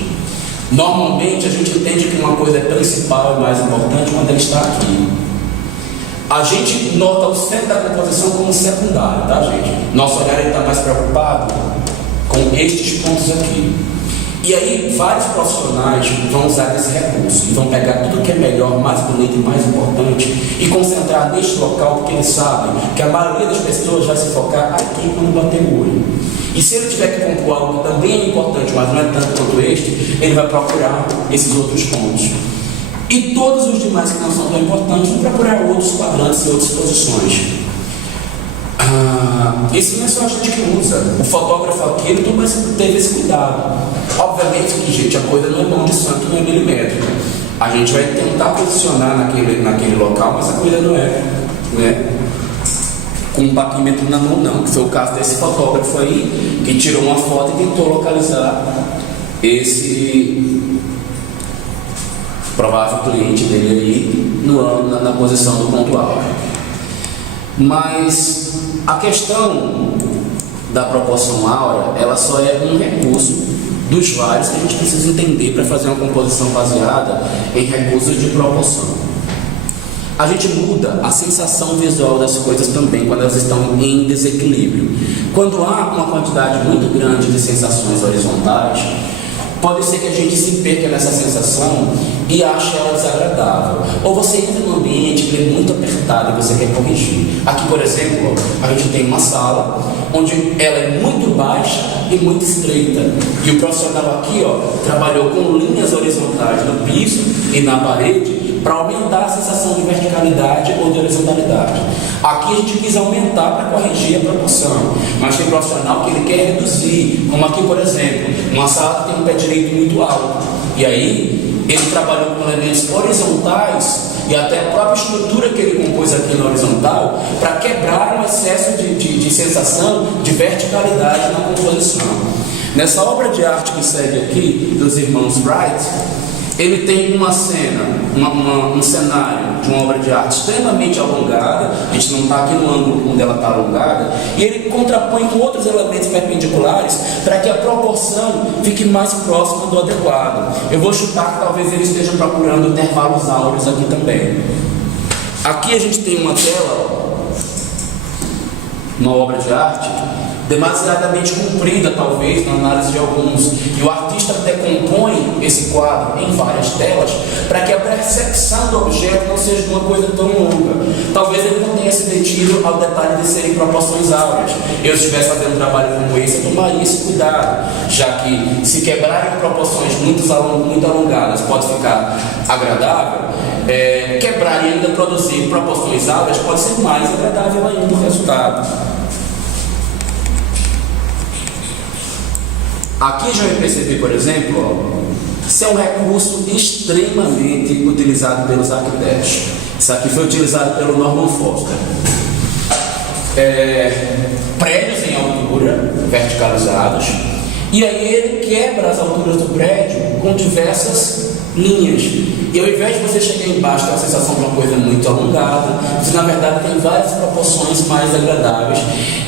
Normalmente a gente entende que uma coisa é principal e mais importante quando ela está aqui. A gente nota o centro da composição como secundário, tá, gente? Nosso olhar está mais preocupado com estes pontos aqui. E aí vários profissionais vão usar esse recurso e vão pegar tudo que é melhor, mais bonito e mais importante e concentrar neste local, porque eles sabem que a maioria das pessoas vai se focar aqui quando bater o olho. E se ele tiver que compor algo que também é importante, mas não é tanto quanto este, ele vai procurar esses outros pontos. E todos os demais que não são tão importantes vão procurar outros quadrantes e outras posições. Isso não é só a gente que usa. O fotógrafo aqui ele teve esse cuidado. Obviamente que, gente, a coisa não é mão de santo, não é milimétrica. A gente vai tentar posicionar naquele local, mas a coisa não é, né, com um paquímetro na mão, não. Que foi o caso desse fotógrafo aí, que tirou uma foto e tentou localizar esse provável cliente dele ali na posição do ponto alto. Mas a questão da proporção áurea, ela só é um recurso dos vários que a gente precisa entender para fazer uma composição baseada em recursos de proporção. A gente muda a sensação visual das coisas também quando elas estão em desequilíbrio. Quando há uma quantidade muito grande de sensações horizontais, pode ser que a gente se perca nessa sensação e ache ela desagradável. Ou você entra num ambiente que é muito apertado e você quer corrigir. Aqui, por exemplo, a gente tem uma sala onde ela é muito baixa e muito estreita. E o profissional aqui, trabalhou com linhas horizontais no piso e na parede para aumentar a sensação de verticalidade ou de horizontalidade. Aqui a gente quis aumentar para corrigir a proporção, mas tem profissional que ele quer reduzir, como aqui, por exemplo, uma sala que tem um pé direito muito alto, e aí ele trabalhou com elementos horizontais e até a própria estrutura que ele compôs aqui na horizontal para quebrar um excesso de sensação de verticalidade na composição. Nessa obra de arte que segue aqui, dos irmãos Wright, ele tem uma cena, um cenário de uma obra de arte extremamente alongada, a gente não está aqui no ângulo onde ela está alongada, e ele contrapõe com outros elementos perpendiculares para que a proporção fique mais próxima do adequado. Eu vou chutar que talvez ele esteja procurando intervalos áureos aqui também. Aqui a gente tem uma tela, uma obra de arte, demasiadamente comprida, talvez, na análise de alguns, e o artista até compõe esse quadro em várias telas para que a percepção do objeto não seja uma coisa tão longa. Talvez ele não tenha se detido ao detalhe de serem proporções áureas. Eu, se estivesse fazendo um trabalho como esse, eu tomaria esse cuidado, já que se quebrarem proporções muito alongadas pode ficar agradável, quebrar e ainda produzir proporções áureas pode ser mais agradável ainda o resultado. Aqui já vai perceber, por exemplo, isso é um recurso extremamente utilizado pelos arquitetos. Isso aqui foi utilizado pelo Norman Foster. Prédios em altura, verticalizados, e aí ele quebra as alturas do prédio com diversas linhas. E ao invés de você chegar embaixo ter a sensação de uma coisa muito alongada, você na verdade tem várias proporções mais agradáveis.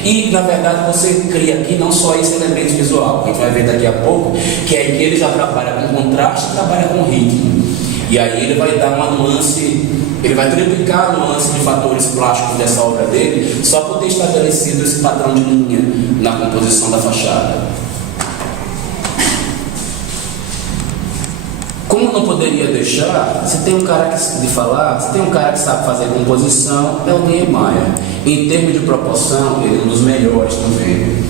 E na verdade você cria aqui não só esse elemento visual, que a gente vai ver daqui a pouco, que é que ele já trabalha com contraste e trabalha com ritmo. E aí ele vai dar uma nuance, ele vai triplicar a nuance de fatores plásticos dessa obra dele, só por ter estabelecido esse padrão de linha na composição da fachada. Como não poderia deixar, se tem um cara que sabe fazer composição, é o Niemeyer. Em termos de proporção, ele é um dos melhores também.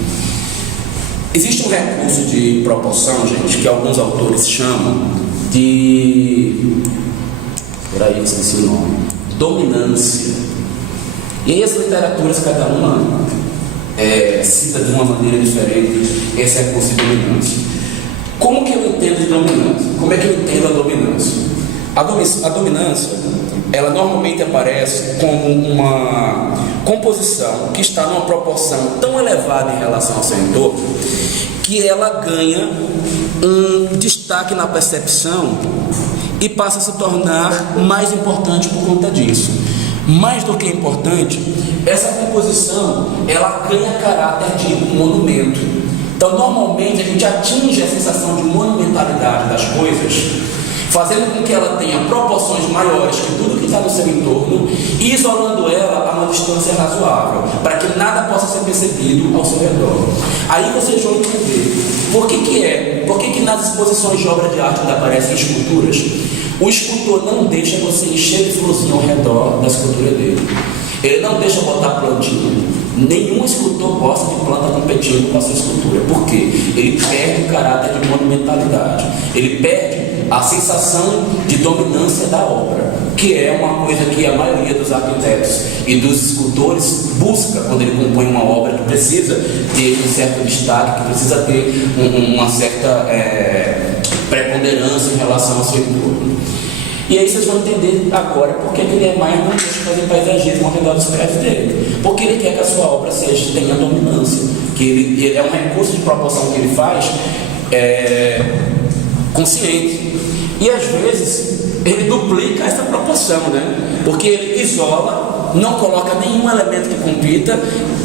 Existe um recurso de proporção, gente, que alguns autores chamam de... Peraí, esqueci o nome. Dominância. E aí as literaturas, cada uma cita de uma maneira diferente esse recurso de dominância. Como que eu entendo de dominância? Como é que eu entendo a dominância? A dominância, ela normalmente aparece como uma composição que está numa proporção tão elevada em relação ao seu entorno que ela ganha um destaque na percepção e passa a se tornar mais importante por conta disso. Mais do que importante, essa composição ela ganha caráter de monumento. Então, normalmente a gente atinge a sensação de monumentalidade das coisas, fazendo com que ela tenha proporções maiores que tudo que está no seu entorno e isolando ela a uma distância razoável, para que nada possa ser percebido ao seu redor. Aí vocês vão entender por que nas exposições de obra de arte onde aparecem esculturas, o escultor não deixa você encher de florzinha ao redor da escultura dele. Ele não deixa botar plantinha. Nenhum escultor gosta de planta competindo com a sua escultura. Por quê? Ele perde o caráter de monumentalidade. Ele perde a sensação de dominância da obra, que é uma coisa que a maioria dos arquitetos e dos escultores busca quando ele compõe uma obra que precisa ter um certo destaque, que precisa ter uma certa preponderância em relação ao seu entorno. E aí vocês vão entender agora por que Niemeyer não deixa fazer paisagismo ao redor dos prédios dele. Porque ele quer que a sua obra tenha dominância, que ele é um recurso de proporção que ele faz consciente. E às vezes ele duplica essa proporção, né? Porque ele isola, não coloca nenhum elemento que compita,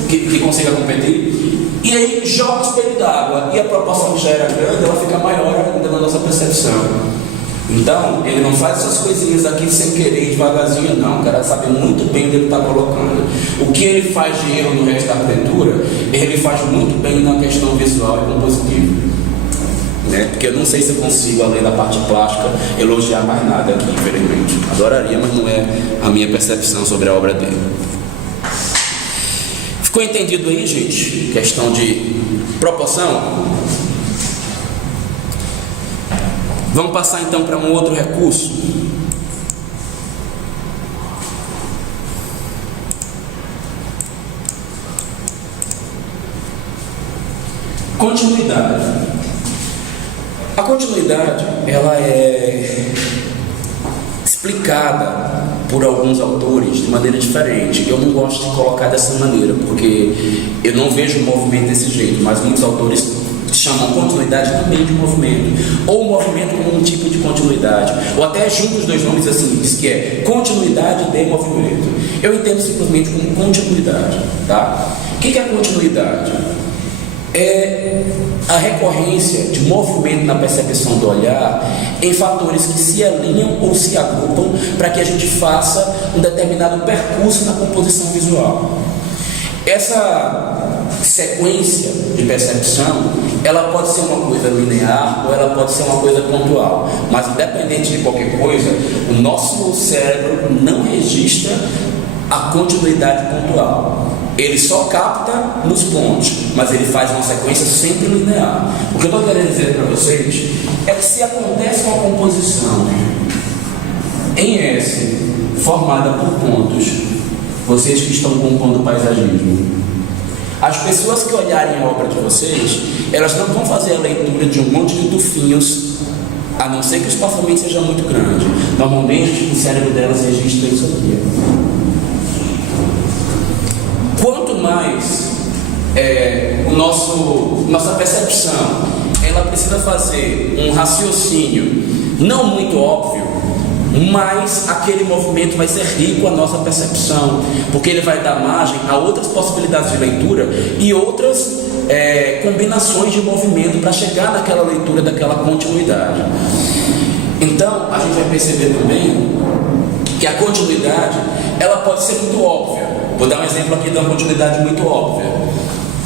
que consiga competir, e aí joga o espelho d'água, e a proporção que já era grande, ela fica maior ainda na nossa percepção. Então, ele não faz essas coisinhas aqui sem querer, devagarzinho, não. O cara sabe muito bem onde ele está colocando. O que ele faz de erro no resto da arquitetura, ele faz muito bem na questão visual e compositiva. Né? Porque eu não sei se eu consigo, além da parte plástica, elogiar mais nada aqui, infelizmente. Adoraria, mas não é a minha percepção sobre a obra dele. Ficou entendido aí, gente? Questão de proporção? Vamos passar então para um outro recurso. Continuidade. A continuidade, ela é explicada por alguns autores de maneira diferente. Eu não gosto de colocar dessa maneira, porque eu não vejo o movimento desse jeito, mas muitos autores chamam continuidade também de movimento, ou movimento como um tipo de continuidade, ou até junto os dois nomes assim, diz que é continuidade de movimento. Eu entendo simplesmente como continuidade, tá? O que é continuidade? É a recorrência de movimento na percepção do olhar em fatores que se alinham ou se agrupam para que a gente faça um determinado percurso na composição visual. Essa sequência de percepção, ela pode ser uma coisa linear ou ela pode ser uma coisa pontual, mas independente de qualquer coisa, o nosso cérebro não registra a continuidade pontual. Ele só capta nos pontos, mas ele faz uma sequência sempre linear. O que eu estou querendo dizer para vocês é que se acontece uma composição em S formada por pontos, vocês que estão compondo paisagismo, as pessoas que olharem a obra de vocês, elas não vão fazer a leitura de um monte de tufinhos, a não ser que o espaçamento seja muito grande. Normalmente o cérebro delas registra isso aqui. Quanto mais nossa percepção, ela precisa fazer um raciocínio não muito óbvio, mas aquele movimento vai ser rico à nossa percepção, porque ele vai dar margem a outras possibilidades de leitura e outras combinações de movimento para chegar naquela leitura daquela continuidade. Então, a gente vai perceber também que a continuidade, ela pode ser muito óbvia. Vou dar um exemplo aqui de uma continuidade muito óbvia.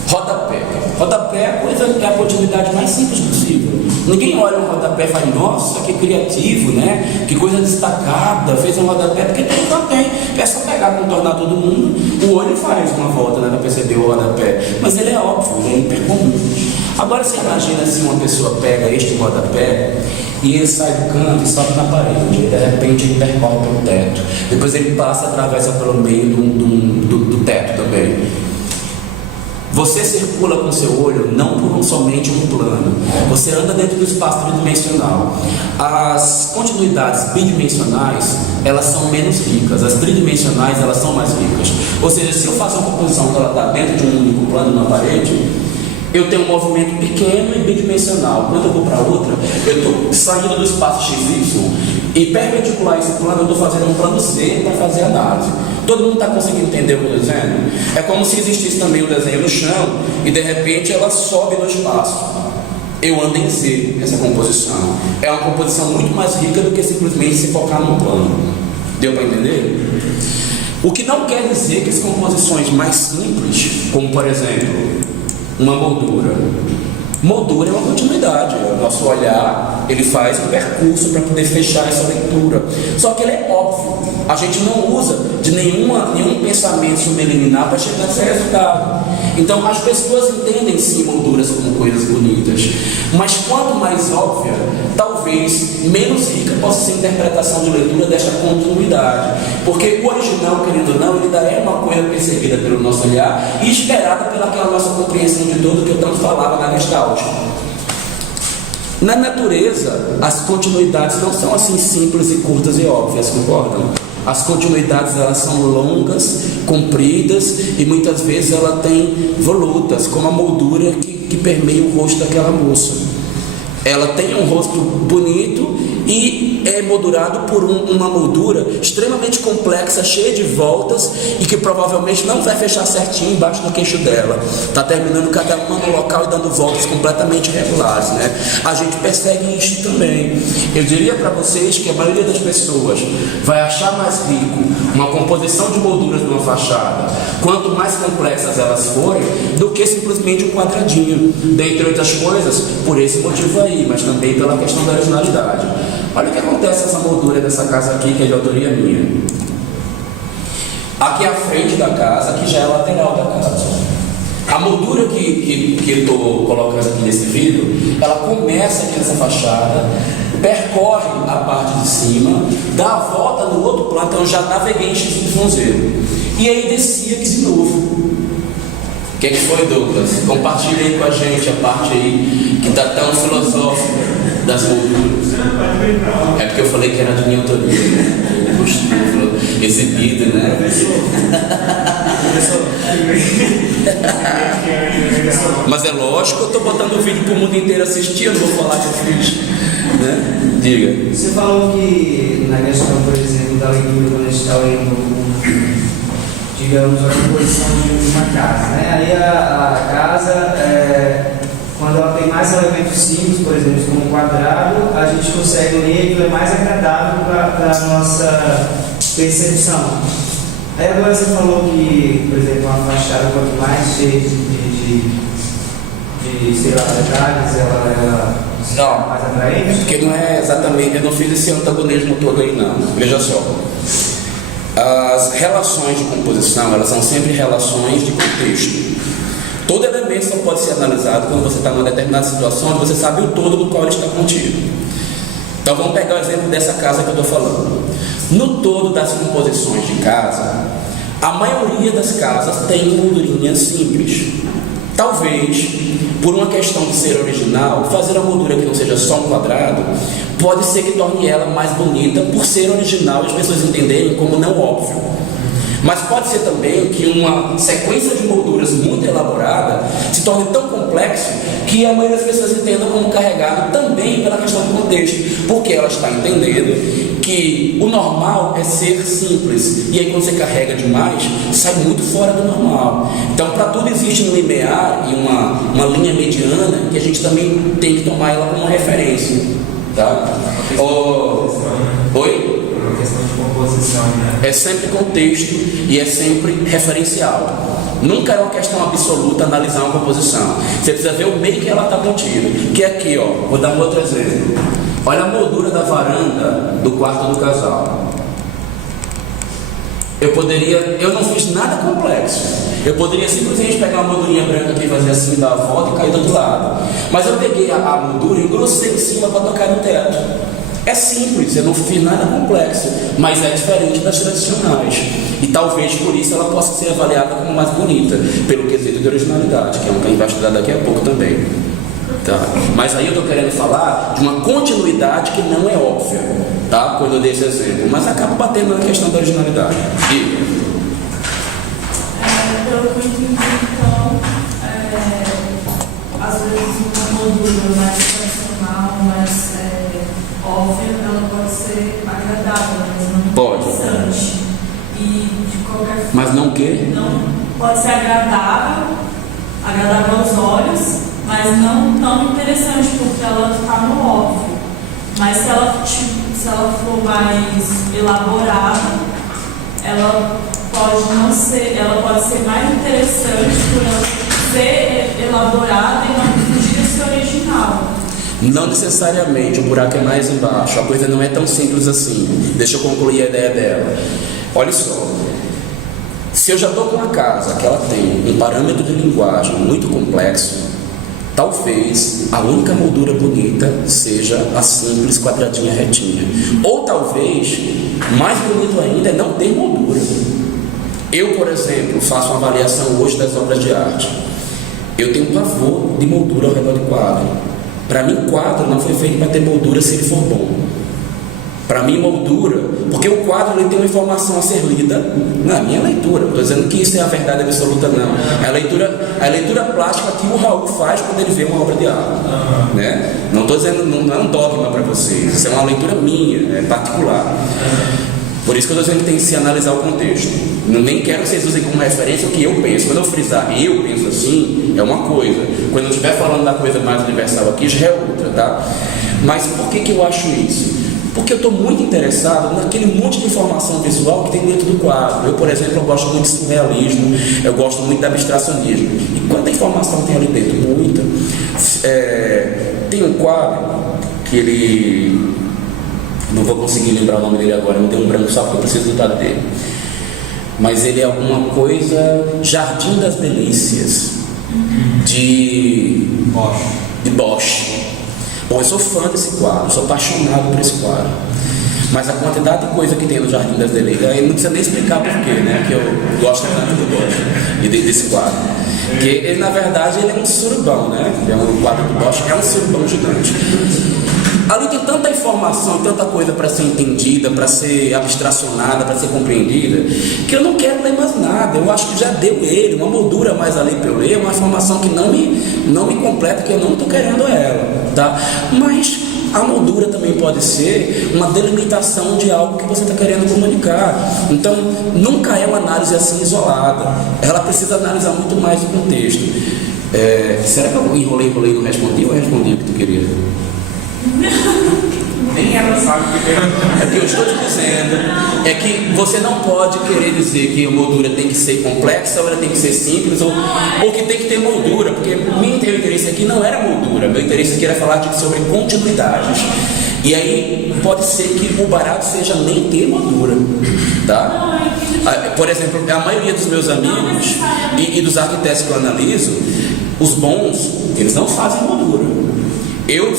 Rodapé. Rodapé é a continuidade mais simples possível. Ninguém olha um rodapé e fala, nossa, que criativo, né? Que coisa destacada, fez um rodapé, porque tem. É só pegar, contornar todo mundo, o olho faz uma volta, né, para perceber o rodapé. Mas ele é óbvio, ele é hipercomum. Agora você imagina se uma pessoa pega este rodapé e ele sai do canto e sobe na parede, e de repente ele percorre pelo teto, depois ele passa, atravessa pelo meio do teto também. Você circula com seu olho não por somente um plano, você anda dentro do espaço tridimensional. As continuidades bidimensionais, elas são menos ricas, as tridimensionais, elas são mais ricas. Ou seja, se eu faço uma composição que ela está dentro de um único plano na parede, eu tenho um movimento pequeno e bidimensional. Quando eu vou para outra, eu estou saindo do espaço XY e perpendicular a esse plano, eu estou fazendo um plano Z para fazer análise. Todo mundo está conseguindo entender o que eu estou dizendo? É como se existisse também o desenho no chão e de repente ela sobe no espaço. Eu ando em Z, essa composição. É uma composição muito mais rica do que simplesmente se focar num plano. Deu para entender? O que não quer dizer que as composições mais simples, como por exemplo, uma moldura. Moldura é uma continuidade. O nosso olhar, ele faz um percurso para poder fechar essa leitura. Só que ele é óbvio. A gente não usa de nenhum pensamento subliminar para chegar nesse resultado. Então as pessoas entendem sim molduras como coisas bonitas, mas quanto mais óbvia, talvez menos rica possa ser a interpretação de leitura desta continuidade, porque o original, querendo ou não, ele ainda é uma coisa percebida pelo nosso olhar e esperada pelaquela nossa compreensão de todo que eu tanto falava na Gestalt. Na natureza, as continuidades não são assim simples e curtas e óbvias, concordam? As continuidades, elas são longas, compridas e muitas vezes ela tem volutas, como a moldura que permeia o rosto daquela moça. Ela tem um rosto bonito e é moldurado por uma moldura extremamente complexa, cheia de voltas e que provavelmente não vai fechar certinho embaixo do queixo dela. Está terminando cada uma no local e dando voltas completamente regulares, né? A gente persegue isso também. Eu diria para vocês que a maioria das pessoas vai achar mais rico uma composição de molduras de uma fachada, quanto mais complexas elas forem, do que simplesmente um quadradinho. Dentre outras coisas, por esse motivo aí, mas também pela questão da originalidade. Olha o que acontece nessa moldura dessa casa aqui, que é de autoria minha. Aqui é a frente da casa, aqui já é a lateral da casa. A moldura que eu estou colocando aqui nesse vidro, ela começa aqui nessa fachada, percorre a parte de cima, dá a volta no outro plano, então eu já naveguei em XYZ. E aí descia aqui de novo. O que foi, Douglas? Compartilha aí com a gente a parte aí que está tão filosófica das molduras. É porque eu falei que era de minha autoria, né? Exibido, né? Mas é lógico, eu estou botando o vídeo para o mundo inteiro assistir, eu não vou falar que eu fiz, né? Diga. Você falou que na questão, por exemplo, da leitura, quando a gente está lendo, digamos, a composição de uma casa, né? Aí a casa, quando ela tem mais elementos simples, por exemplo, como um quadrado, a gente consegue ler e é mais agradável para a nossa percepção. Aí agora você falou que, por exemplo, uma fachada, quanto mais cheia de sei lá, detalhes, ela não, mais atraente? porque não é exatamente, eu não fiz esse antagonismo todo aí não. Veja só. As relações de composição, elas são sempre relações de contexto. Todo elemento só pode ser analisado quando você está numa determinada situação onde você sabe o todo do qual ele está contido. Então vamos pegar o exemplo dessa casa que eu estou falando. No todo das composições de casa, a maioria das casas tem moldurinha simples. Talvez, por uma questão de ser original, fazer a moldura que não seja só um quadrado, pode ser que torne ela mais bonita por ser original e as pessoas entenderem como não óbvio. Mas pode ser também que uma sequência de molduras muito elaborada se torne tão complexo que a maioria das pessoas entenda como carregado também pela questão do contexto, porque ela está entendendo que o normal é ser simples, e aí quando você carrega demais, sai muito fora do normal. Então, para tudo existe um limiar e uma linha mediana que a gente também tem que tomar ela como referência. Tá? Oi? Questão de composição, né? É sempre contexto e é sempre referencial. Nunca é uma questão absoluta analisar uma composição. Você precisa ver o meio que ela está contida. Que é aqui, ó. Vou dar um outro exemplo. Olha a moldura da varanda do quarto do casal. Eu não fiz nada complexo. Eu poderia simplesmente pegar uma moldurinha branca aqui, fazer assim, dar a volta e cair do outro lado. Mas eu peguei a moldura e engrossei em cima para tocar no teto. É simples, eu não fiz nada complexo, mas é diferente das tradicionais. E talvez por isso ela possa ser avaliada como mais bonita, pelo quesito de originalidade, que é um que a gente vai estudar daqui a pouco também. Tá? Mas aí eu estou querendo falar de uma continuidade que não é óbvia, tá? Quando eu dei esse exemplo, mas acaba batendo na questão da originalidade. Pelo que eu entendi, então, vezes uma moldura mais tradicional, mais óbvia, ela pode ser agradável, mas não Pode. interessante. E de qualquer forma. Mas não o quê? Não pode ser agradável aos olhos, mas não tão interessante, porque ela está no óbvio. Mas se ela for mais elaborada, ela pode ser mais interessante por ela ser elaborada e não fugir desse original. Não necessariamente, o buraco é mais embaixo, a coisa não é tão simples assim. Deixa eu concluir a ideia dela. Olha só, se eu já estou com uma casa que ela tem um parâmetro de linguagem muito complexo, talvez a única moldura bonita seja a simples quadradinha retinha. Ou talvez, mais bonito ainda, é não ter moldura. Eu, por exemplo, faço uma avaliação hoje das obras de arte. Eu tenho pavor de moldura ao redor de quadro. Para mim, quadro não foi feito para ter moldura se ele for bom. Para mim, moldura, porque o quadro ele tem uma informação a ser lida na minha leitura. Não estou dizendo que isso é a verdade absoluta, não. É a leitura plástica que o Raul faz quando ele vê uma obra de arte. Né? Não estou dizendo, não é um dogma para vocês. Isso é uma leitura minha, é particular. Por isso que eu estou dizendo que tem que se analisar o contexto. Nem quero que vocês usem como referência o que eu penso. Quando eu frisar eu penso assim, é uma coisa. Quando eu estiver falando da coisa mais universal aqui, já é outra, tá? Mas por que eu acho isso? Porque eu estou muito interessado naquele monte de informação visual que tem dentro do quadro. Eu, por exemplo, eu gosto muito de surrealismo, eu gosto muito de abstracionismo. E quanta informação tem ali dentro? Muita. Tem um quadro que ele... Não vou conseguir lembrar o nome dele agora, me deu um branco só porque eu preciso do dado dele. Mas ele é alguma coisa... Jardim das Delícias. De Bosch. Bom, eu sou fã desse quadro, sou apaixonado por esse quadro. Mas a quantidade de coisa que tem no Jardim das Delícias, aí não precisa nem explicar porquê, né? Que eu gosto tanto do Bosch e desse quadro. Porque ele, na verdade, ele é um surubão, né? É um quadro do Bosch, é um surubão gigante. Ali tem tanta informação e tanta coisa para ser entendida, para ser abstracionada, para ser compreendida, que eu não quero ler mais nada. Eu acho que já deu ele, uma moldura mais ali para eu ler, uma informação que não me completa, que eu não estou querendo ela, tá? Mas a moldura também pode ser uma delimitação de algo que você está querendo comunicar. Então, nunca é uma análise assim isolada. Ela precisa analisar muito mais o contexto. Será que eu enrolei e não respondi ou respondi o que tu queria? Nem ela sabe o que é. É que eu estou te dizendo é que você não pode querer dizer que a moldura tem que ser complexa ou ela tem que ser simples ou que tem que ter moldura, porque meu interesse aqui não era moldura, meu interesse aqui era falar sobre continuidades. E aí pode ser que o barato seja nem ter moldura, tá? Por exemplo, a maioria dos meus amigos e dos arquitetos que eu analiso, os bons, eles não fazem moldura. Eu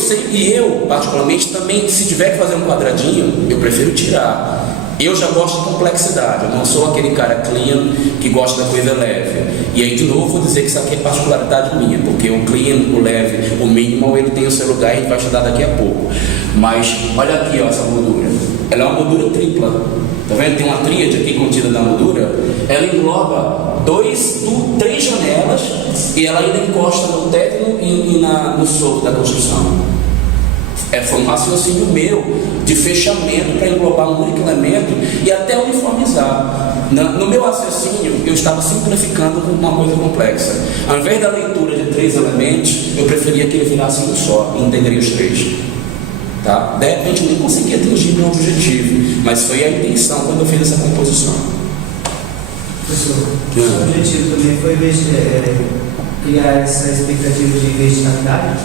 particularmente, também, se tiver que fazer um quadradinho, eu prefiro tirar. Eu já gosto de complexidade, eu não sou aquele cara clean que gosta da coisa leve. E aí, de novo, vou dizer que isso aqui é particularidade minha, porque o clean, o leve, o minimal, ele tem o seu lugar e a gente vai estudar daqui a pouco. Mas, olha aqui, ó, essa moldura. Ela é uma moldura tripla. Tá vendo? Tem uma tríade aqui contida na moldura. Ela engloba 3 janelas e ela ainda encosta no teto e no solo da construção. Foi um raciocínio meu de fechamento para englobar um único elemento e até uniformizar. No meu raciocínio, eu estava simplificando com uma coisa complexa. Ao invés da leitura de 3 elementos, eu preferia que ele virasse um só e entenderia os 3. Tá? De repente, eu nem consegui atingir meu objetivo, mas foi a intenção quando eu fiz essa composição. Professor, o objetivo também foi criar essa expectativa de verticalidade?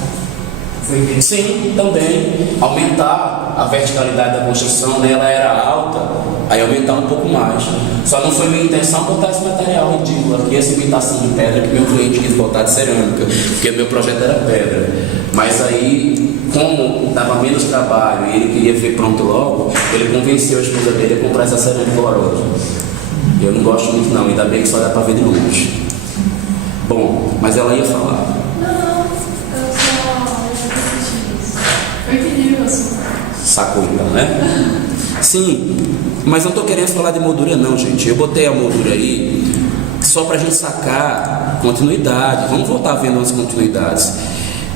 Sim, também. Aumentar a verticalidade da construção, né? Ela era alta, aí aumentar um pouco mais. Só não foi minha intenção botar esse material ridículo aqui, essa imitação de pedra que meu cliente quis botar de cerâmica, porque meu projeto era pedra. Mas aí, como dava menos trabalho e ele queria ver pronto logo, ele convenceu a esposa dele a comprar essa cerâmica horrorosa. Eu não gosto muito não, ainda bem que só dá para ver de longe. Bom, mas ela ia falar. Sacou então, né? Sim, mas não estou querendo falar de moldura não, gente. Eu botei a moldura aí só para a gente sacar continuidade. Vamos voltar vendo as continuidades.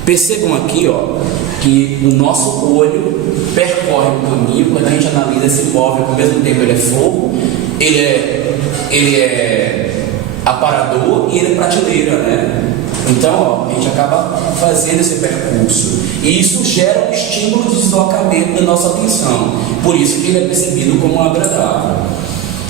Percebam aqui, ó, que o nosso olho percorre o caminho. Quando a gente analisa esse móvel, ao mesmo tempo ele é fogo, ele é aparador e ele é prateleira, né? Então, ó, a gente acaba fazendo esse percurso e isso gera um estímulo de deslocamento da nossa atenção. Por isso que ele é percebido como agradável.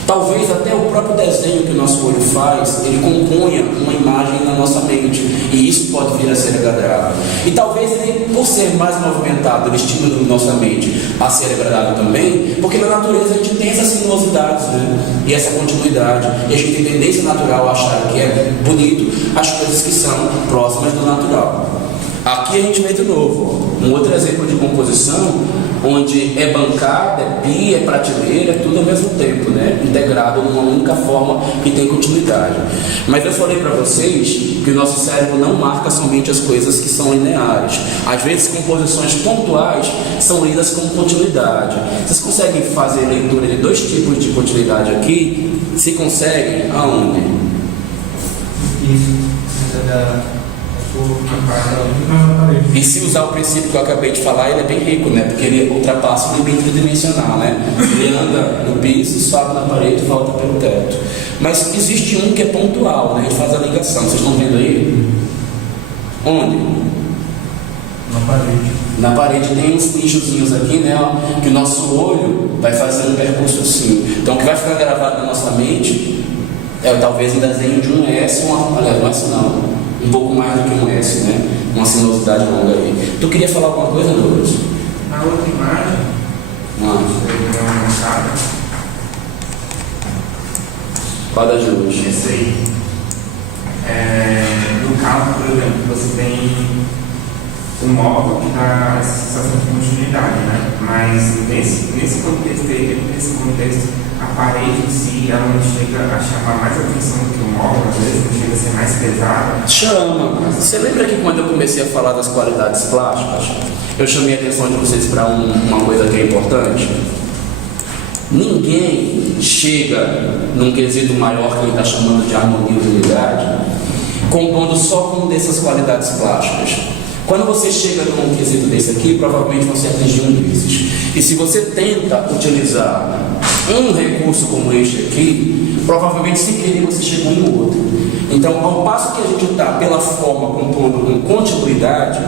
Talvez até o próprio desenho que o nosso olho faz, ele componha uma imagem na nossa mente, e isso pode vir a ser agradável. E talvez ele, por ser mais movimentado, ele estimula nossa mente a ser agradável também, porque na natureza a gente tem essas sinuosidades, né? E essa continuidade, e a gente tem tendência natural a achar que é bonito as coisas que são próximas do natural. Aqui a gente vê de novo, ó, um outro exemplo de composição, onde é bancada, é pia, é prateleira, é tudo ao mesmo tempo, né? Integrado numa única forma que tem continuidade. Mas eu falei para vocês que o nosso cérebro não marca somente as coisas que são lineares. Às vezes composições pontuais são lidas como continuidade. Vocês conseguem fazer leitura de dois tipos de continuidade aqui? Se conseguem, aonde? Isso. E se usar o princípio que eu acabei de falar, ele é bem rico, né? Porque ele ultrapassa o limite tridimensional, né? Ele anda no piso, sobe na parede e volta pelo teto. Mas existe um que é pontual, né? A gente faz a ligação. Vocês estão vendo aí? Onde? Na parede. Na parede tem uns nichozinhos aqui, né? Ó, que o nosso olho vai fazendo um percurso assim. Então o que vai ficar gravado na nossa mente é talvez um desenho de um S, olha, não é S não. Um pouco mais do que um S, né? Uma sinuosidade longa aí. Tu queria falar alguma coisa, Douglas? Na outra imagem, você vê uma mancada. Qual das duas? Esse aí. No caso, por exemplo, você tem um móvel que dá essa sensação de continuidade, né? Mas nesse contexto aí, nesse contexto, a parede em si, ela não chega a chamar mais atenção do que o móvel, às vezes não chega a ser mais pesada. Chama. Você lembra que quando eu comecei a falar das qualidades plásticas, eu chamei a atenção de vocês para uma coisa que é importante? Ninguém chega num quesito maior que ele está chamando de harmonia e unidade, compondo só com dessas qualidades plásticas. Quando você chega num quesito desse aqui, provavelmente você atingiu um desses. E se você tenta utilizar um recurso como este aqui, provavelmente sem querer você chegou em outro. Então, ao passo que a gente está pela forma compondo com continuidade,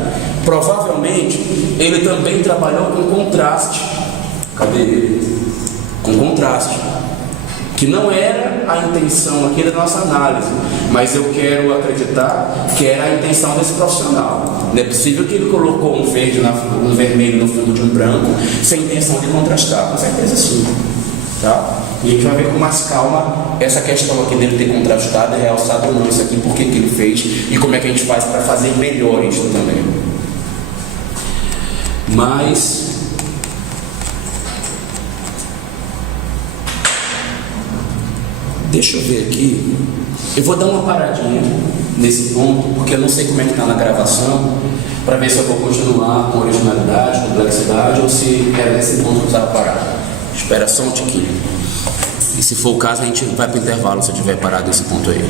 provavelmente ele também trabalhou com contraste. Cadê ele? Com contraste. Que não era a intenção aqui da nossa análise, mas eu quero acreditar que era a intenção desse profissional. Não é possível que ele colocou um vermelho no fundo de um branco sem intenção de contrastar, com certeza sim. Tá? E a gente vai ver com mais calma essa questão aqui dele ter contrastado e realçado ou não isso aqui, por que ele fez e como é que a gente faz para fazer melhor isso também. Mas deixa eu ver aqui. Eu vou dar uma paradinha nesse ponto, porque eu não sei como é que está na gravação, para ver se eu vou continuar com originalidade, complexidade, ou se é nesse ponto que eu precisava parar. Espera só um tiquinho. E se for o caso, a gente vai para o intervalo se eu tiver parado nesse ponto aí.